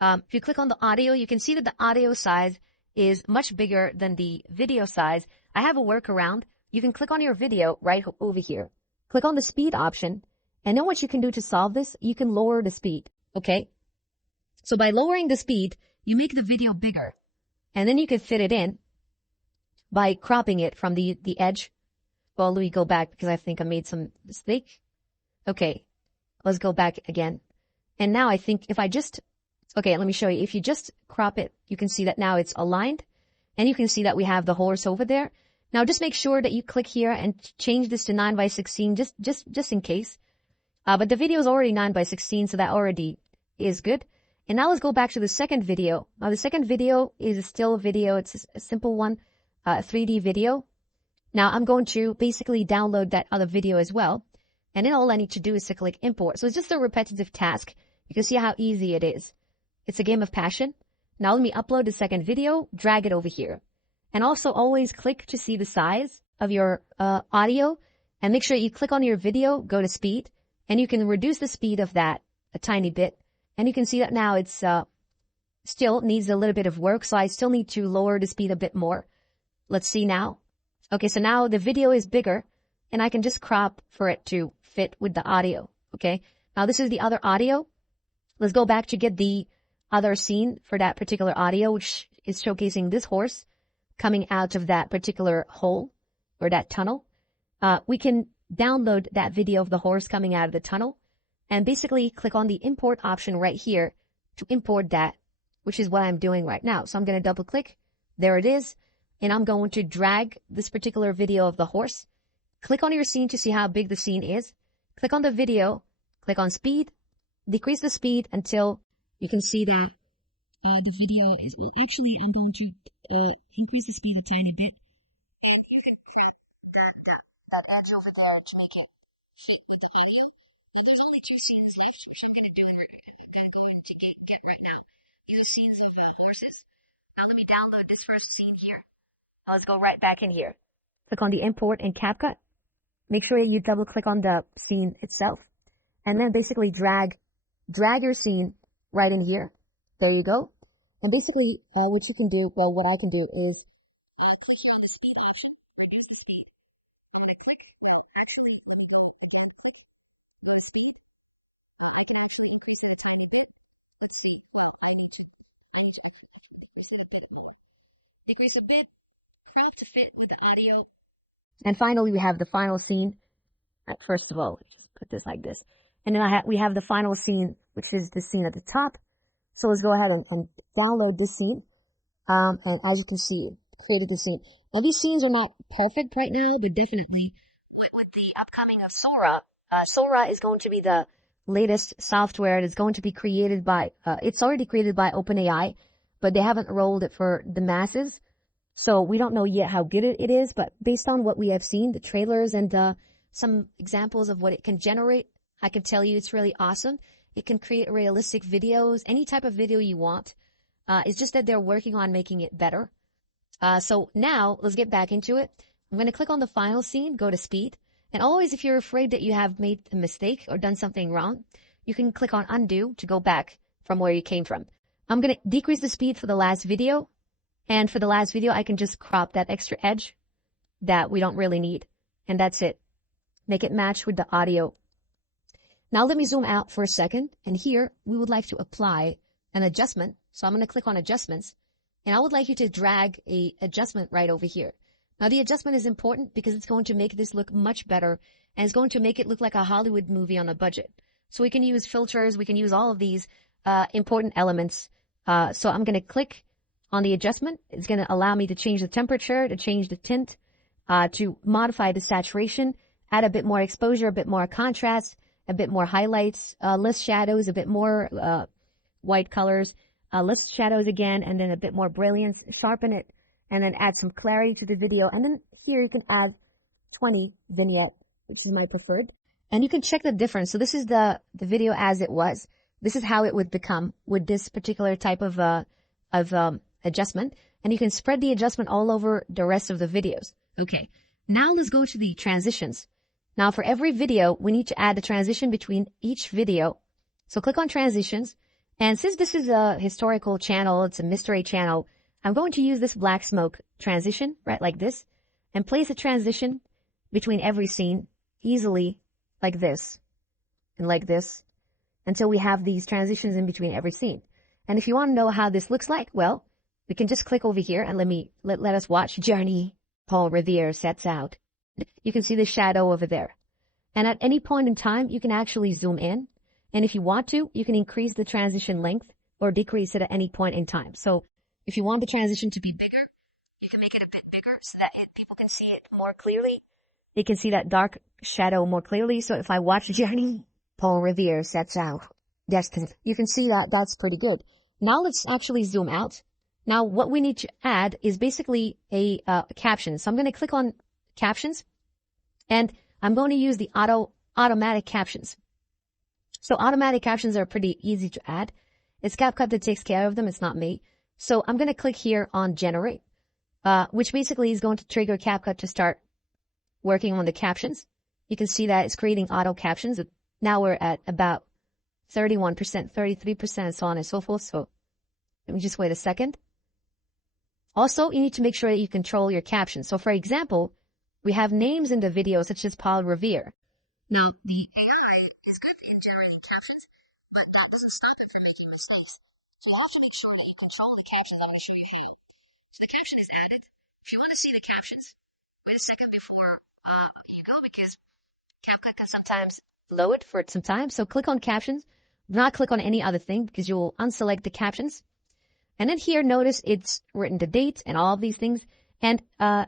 If you click on the audio, you can see that the audio size is much bigger than the video size. I have a workaround. You can click on your video right over here. Click on the speed option. And then what you can do to solve this, you can lower the speed. Okay. So by lowering the speed, you make the video bigger. And then you can fit it in by cropping it from the edge. Well, let me go back because I think I made some mistake. Okay. Let's go back again. And now I think if I just, okay, let me show you. If you just crop it, you can see that now it's aligned. And you can see that we have the horse over there. Now just make sure that you click here and change this to 9:16 just in case. But the video is already 9:16, so that already is good. And now let's go back to the second video. Now the second video is a still video. It's a simple one, 3D video. Now I'm going to basically download that other video as well. And then all I need to do is to click import. So it's just a repetitive task. You can see how easy it is. It's a game of passion. Now let me upload the second video, drag it over here. And also always click to see the size of your audio. And make sure you click on your video, go to speed. And you can reduce the speed of that a tiny bit. And you can see that now it's still needs a little bit of work. So I still need to lower the speed a bit more. Let's see now. Okay, so now the video is bigger. And I can just crop for it to fit with the audio. Okay, now this is the other audio. Let's go back to get the other scene for that particular audio, which is showcasing this horse coming out of that particular hole or that tunnel. We can download that video of the horse coming out of the tunnel and basically click on the import option right here to import that, which is what I'm doing right now. So I'm going to double click. There it is. And I'm going to drag this particular video of the horse. Click on your scene to see how big the scene is. Click on the video, click on speed, decrease the speed until you can see that the video is, actually I'm going to increase the speed a tiny bit. That edge over there to make it fit with the video. And there's only two scenes left, which I'm going to do and we're going to go into get right now. These scenes of horses. Now let me download this first scene here. Now let's go right back in here. Click on the import in CapCut. Make sure you double click on the scene itself. And then basically drag your scene right in here. There you go. And basically what you can do, well, what I can do is click here on the speed option. Reduce the speed. And then click. Actually, go to speed. I can actually increase it a tiny bit. Let's see. I need to decrease it a bit more. Decrease a bit. Crop to fit with the audio. And finally, we have the final scene. First of all, let's just put this like this. And then we have the final scene, which is the scene at the top. So let's go ahead and download this scene. And as you can see, created the scene. Now these scenes are not perfect right now, but definitely with the upcoming of Sora, Sora is going to be the latest software that's going to be created by, it's already created by OpenAI, but they haven't rolled it for the masses. So we don't know yet how good it is, but based on what we have seen, the trailers and some examples of what it can generate, I can tell you it's really awesome. It can create realistic videos, any type of video you want. It's just that they're working on making it better. So now let's get back into it. I'm going to click on the final scene, go to speed. And always, if you're afraid that you have made a mistake or done something wrong, you can click on undo to go back from where you came from. I'm going to decrease the speed for the last video. And for the last video, I can just crop that extra edge that we don't really need. And that's it. Make it match with the audio. Now let me zoom out for a second. And here, we would like to apply an adjustment. So I'm going to click on adjustments. And I would like you to drag a adjustment right over here. Now the adjustment is important because it's going to make this look much better. And it's going to make it look like a Hollywood movie on a budget. So we can use filters. We can use all of these important elements. So I'm going to click on the adjustment. It's going to allow me to change the temperature, to change the tint, to modify the saturation, add a bit more exposure, a bit more contrast, a bit more highlights, less shadows, a bit more white colors, less shadows again, and then a bit more brilliance, sharpen it, and then add some clarity to the video. And then here you can add 20 vignette, which is my preferred. And you can check the difference. So this is the video as it was. This is how it would become with this particular type of adjustment, and you can spread the adjustment all over the rest of the videos. Okay, now let's go to the transitions. Now for every video, we need to add a transition between each video. So click on transitions, and since this is a historical channel, it's a mystery channel, I'm going to use this black smoke transition, right like this, and place a transition between every scene easily like this and like this until we have these transitions in between every scene. And if you want to know how this looks like, well, we can just click over here and let us watch Journey. Paul Revere sets out. You can see the shadow over there. And at any point in time, you can actually zoom in. And if you want to, you can increase the transition length or decrease it at any point in time. So if you want the transition to be bigger, you can make it a bit bigger. so that people can see it more clearly. They can see that dark shadow more clearly. So if I watch the journey, Paul Revere sets out destiny. You can see that that's pretty good. Now let's actually zoom out. Now what we need to add is basically a caption. So I'm going to click on captions, and I'm going to use the automatic captions. So automatic captions are pretty easy to add. It's CapCut that takes care of them. It's not me. So I'm going to click here on generate, which basically is going to trigger CapCut to start working on the captions. You can see that it's creating auto captions. Now we're at about 31%, 33%, and so on and so forth. So let me just wait a second. Also, you need to make sure that you control your captions. So for example, we have names in the video such as Paul Revere. Now, the AI is good in generating captions, but that doesn't stop it from making mistakes. So you have to make sure that you control the captions. I'm going to show you how. So the caption is added. If you want to see the captions, wait a second before you go, because CapCut can sometimes Load for some time. So click on captions. Do not click on any other thing because you will unselect the captions. And then here, notice it's written the date and all of these things. And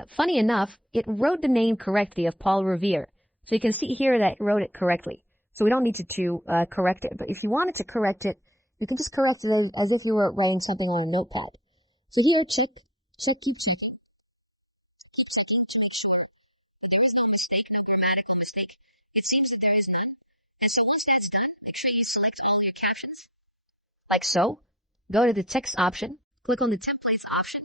funny enough, it wrote the name correctly of Paul Revere. So you can see here that it wrote it correctly. So we don't need to correct it. But if you wanted to correct it, you can just correct it as if you were writing something on a notepad. So here, keep checking. Keep checking to make sure that there is no mistake, no grammatical mistake. It seems that there is none. And so once that's done, make sure you select all your captions. Like so. Go to the text option. Click on the templates option.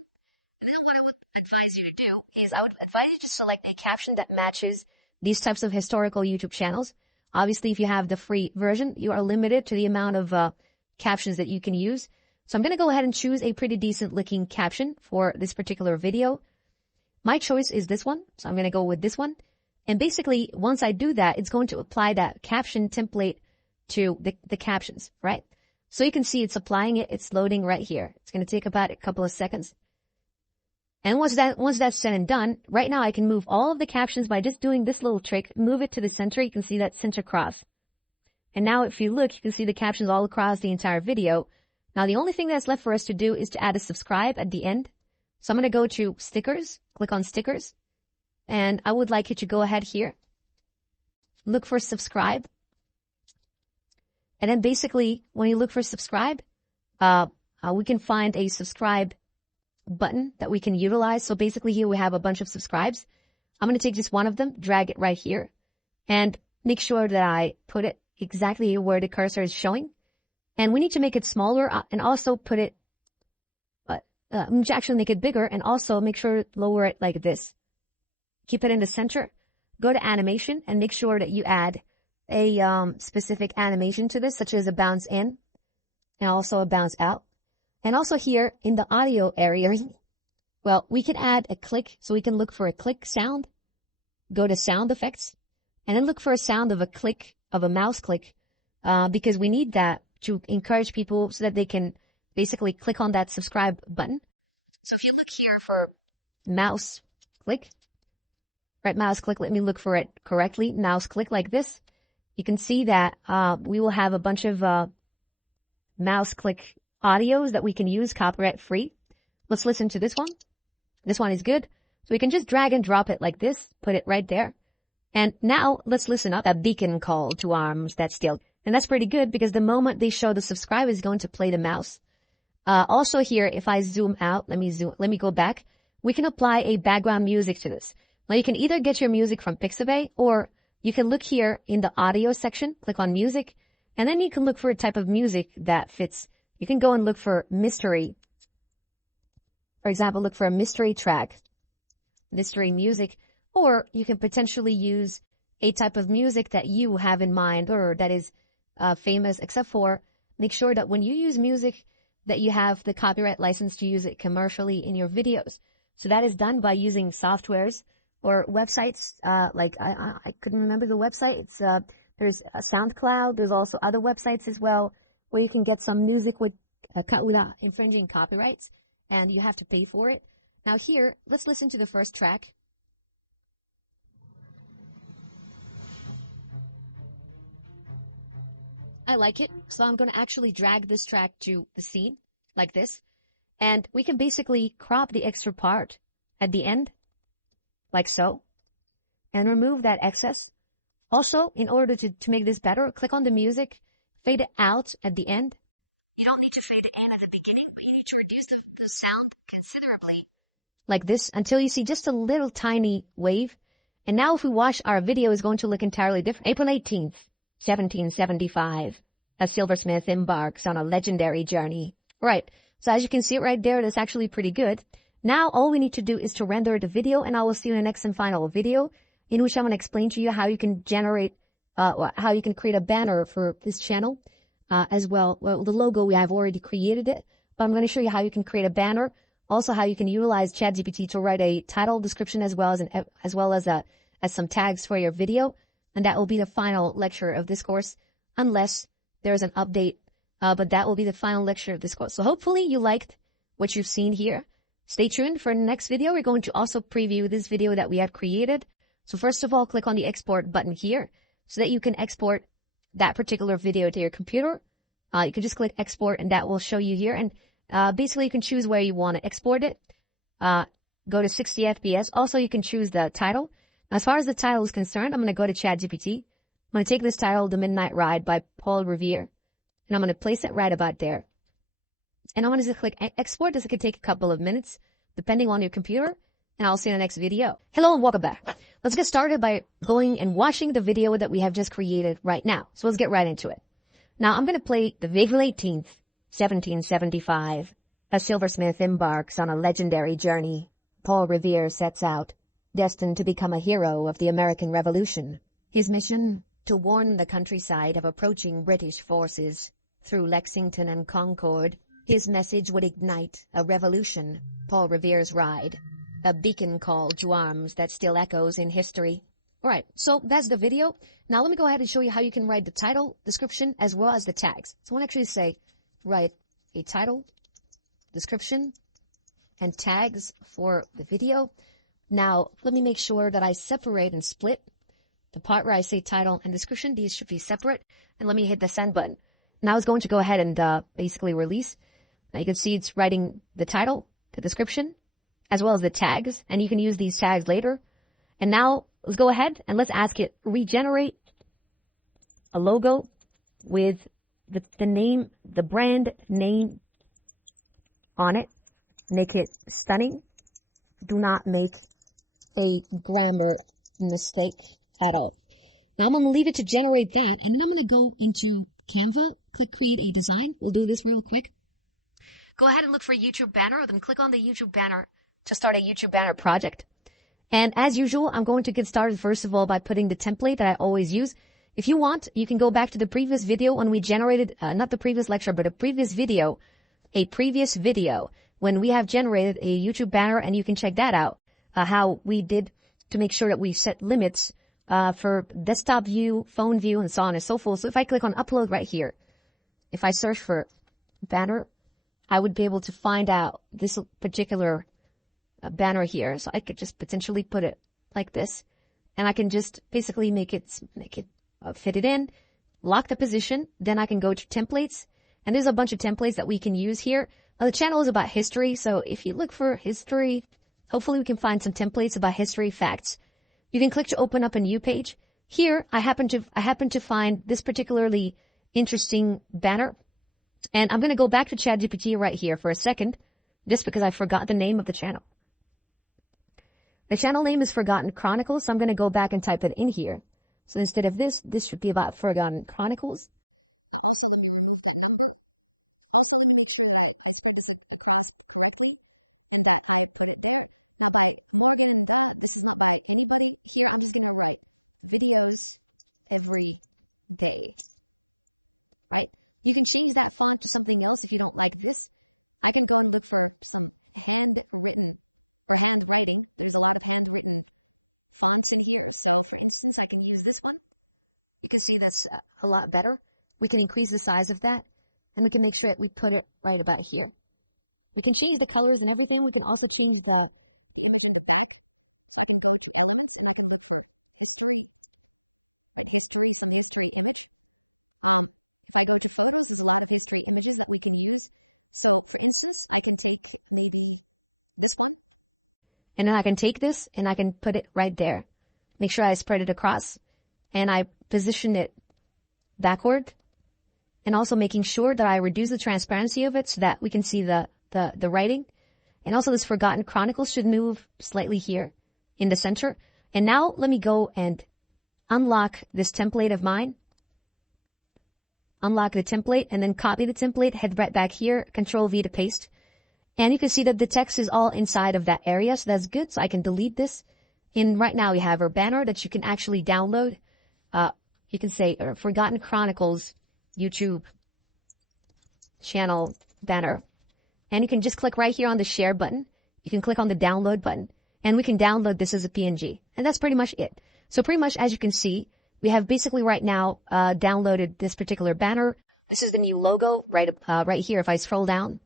And then what I would advise you to do is I would advise you to select a caption that matches these types of historical YouTube channels. Obviously, if you have the free version, you are limited to the amount of captions that you can use. So I'm going to go ahead and choose a pretty decent looking caption for this particular video. My choice is this one. So I'm going to go with this one. And basically, once I do that, it's going to apply that caption template to the captions, right? So you can see it's applying it. It's loading right here. It's going to take about a couple of seconds. And once that's said and done, right now I can move all of the captions by just doing this little trick. Move it to the center. You can see that center cross. And now if you look, you can see the captions all across the entire video. Now the only thing that's left for us to do is to add a subscribe at the end. So I'm going to go to stickers, click on stickers. And I would like you to go ahead here. Look for subscribe. And then basically, when you look for subscribe, we can find a subscribe button that we can utilize. So basically here we have a bunch of subscribes. I'm going to take just one of them, drag it right here, and make sure that I put it exactly where the cursor is showing. And we need to make it smaller and also put it, actually make it bigger and also make sure to lower it like this. Keep it in the center. Go to animation and make sure that you add a specific animation to this, such as a bounce in and also a bounce out. And also here in the audio area, well, we can add a click. So we can look for a click sound, go to sound effects, and then look for a sound of a click, of a mouse click, because we need that to encourage people so that they can basically click on that subscribe button. So if you look here for mouse click, right, mouse click, let me look for it correctly, mouse click like this. You can see that we will have a bunch of mouse click audios that we can use copyright free. Let's listen to this one. This one is good. So we can just drag and drop it like this, put it right there. And now let's listen up that beacon call to arms that's still. And that's pretty good because the moment they show the subscribe is going to play the mouse. Also here, if I zoom out, let me go back. We can apply a background music to this. Now you can either get your music from Pixabay or you can look here in the audio section, click on music, and then you can look for a type of music that fits. You can go and look for mystery. For example, look for a mystery track, mystery music, or you can potentially use a type of music that you have in mind or that is famous, except for make sure that when you use music that you have the copyright license to use it commercially in your videos. So that is done by using softwares or websites, like I couldn't remember the website. It's there's a SoundCloud. There's also other websites as well where you can get some music without infringing copyrights, and you have to pay for it. Now here, let's listen to the first track. I like it, so I'm going to actually drag this track to the scene like this, and we can basically crop the extra part at the end like so, and remove that excess. Also, in order to make this better, click on the music, fade it out at the end. You don't need to fade it in at the beginning, but you need to reduce the sound considerably. Like this, until you see just a little tiny wave. And now if we watch, our video is going to look entirely different. April 18th, 1775, a silversmith embarks on a legendary journey. Right, so as you can see it right there, that's actually pretty good. Now all we need to do is to render the video, and I will see you in the next and final video, in which I'm going to explain to you how you can generate, how you can create a banner for this channel as well. Well, the logo, we have already created it, but I'm going to show you how you can create a banner. Also, how you can utilize ChatGPT to write a title description as well as some tags for your video. And that will be the final lecture of this course, unless there's an update. But that will be the final lecture of this course. So hopefully you liked what you've seen here. Stay tuned for the next video. We're going to also preview this video that we have created. So first of all, click on the export button here so that you can export that particular video to your computer. You can just click export and that will show you here. And basically you can choose where you want to export it. Go to 60 FPS. Also, you can choose the title. As far as the title is concerned, I'm going to go to ChatGPT. I'm going to take this title, The Midnight Ride by Paul Revere, and I'm going to place it right about there. And I'm going to click export. This could take a couple of minutes, depending on your computer, and I'll see you in the next video. Hello and welcome back. Let's get started by going and watching the video that we have just created right now. So let's get right into it. Now I'm going to play the April 18th, 1775. A silversmith embarks on a legendary journey. Paul Revere sets out, destined to become a hero of the American Revolution. His mission? To warn the countryside of approaching British forces. Through Lexington and Concord, his message would ignite a revolution. Paul Revere's ride, a beacon call to arms that still echoes in history. Alright, so that's the video. Now let me go ahead and show you how you can write the title, description, as well as the tags. So I want to actually say, write a title, description, and tags for the video. Now, let me make sure that I separate and split the part where I say title and description. These should be separate. And let me hit the send button. Now it's going to go ahead and basically release. Now you can see it's writing the title, the description, as well as the tags. And you can use these tags later. And now let's go ahead and let's ask it, regenerate a logo with the name, the brand name on it. Make it stunning. Do not make a grammar mistake at all. Now I'm going to leave it to generate that, and then I'm going to go into Canva, click create a design. We'll do this real quick. Go ahead and look for a YouTube banner, then click on the YouTube banner to start a YouTube banner project. And as usual, I'm going to get started first of all by putting the template that I always use. If you want, you can go back to the previous video when we generated, not the previous lecture, but a previous video when we have generated a YouTube banner, and you can check that out, how we did to make sure that we set limits for desktop view, phone view, and so on and so forth. So if I click on upload right here, if I search for banner, I would be able to find out this particular banner here. So I could just potentially put it like this, and I can just basically make it fit it in, lock the position. Then I can go to templates, and there's a bunch of templates that we can use here. Now, the channel is about history, so if you look for history, hopefully we can find some templates about history facts. You can click to open up a new page. Here, I happen to find this particularly interesting banner, and I'm going to go back to ChatGPT right here for a second, just because I forgot the name of the channel. The channel name is Forgotten Chronicles, so I'm going to go back and type it in here. So instead of this should be about Forgotten Chronicles. A lot better. We can increase the size of that, and we can make sure that we put it right about here. We can change the colors and everything. We can also change the And then I can take this and I can put it right there. Make sure I spread it across and I position it backward, and also making sure that I reduce the transparency of it so that we can see the writing. And also this Forgotten Chronicles should move slightly here in the center. And now let me go and unlock this template of mine. Unlock the template and then copy the template, head right back here, Control V to paste. And you can see that the text is all inside of that area, so that's good. So I can delete this. And right now we have our banner that you can actually download. You can say Forgotten Chronicles YouTube channel banner. And you can just click right here on the share button. You can click on the download button. And we can download this as a PNG. And that's pretty much it. So pretty much as you can see, we have basically right now downloaded this particular banner. This is the new logo right here. If I scroll down,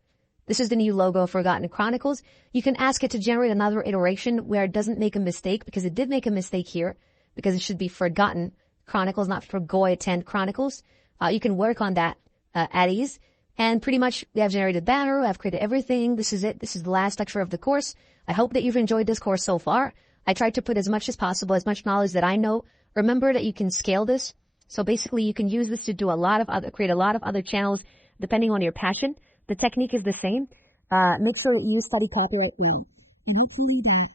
this is the new logo of Forgotten Chronicles. You can ask it to generate another iteration where it doesn't make a mistake, because it did make a mistake here, because it should be Forgotten Chronicles, not Forgotten Chronicles. You can work on that at ease. And pretty much we have generated banner. I've created everything. This is it. This is the last lecture of the course. I hope that you've enjoyed this course so far. I tried to put as much as possible, as much knowledge that I know. Remember that you can scale this. So basically you can use this to do create a lot of other channels depending on your passion. The technique is the same. Make sure you study copyright and hopefully that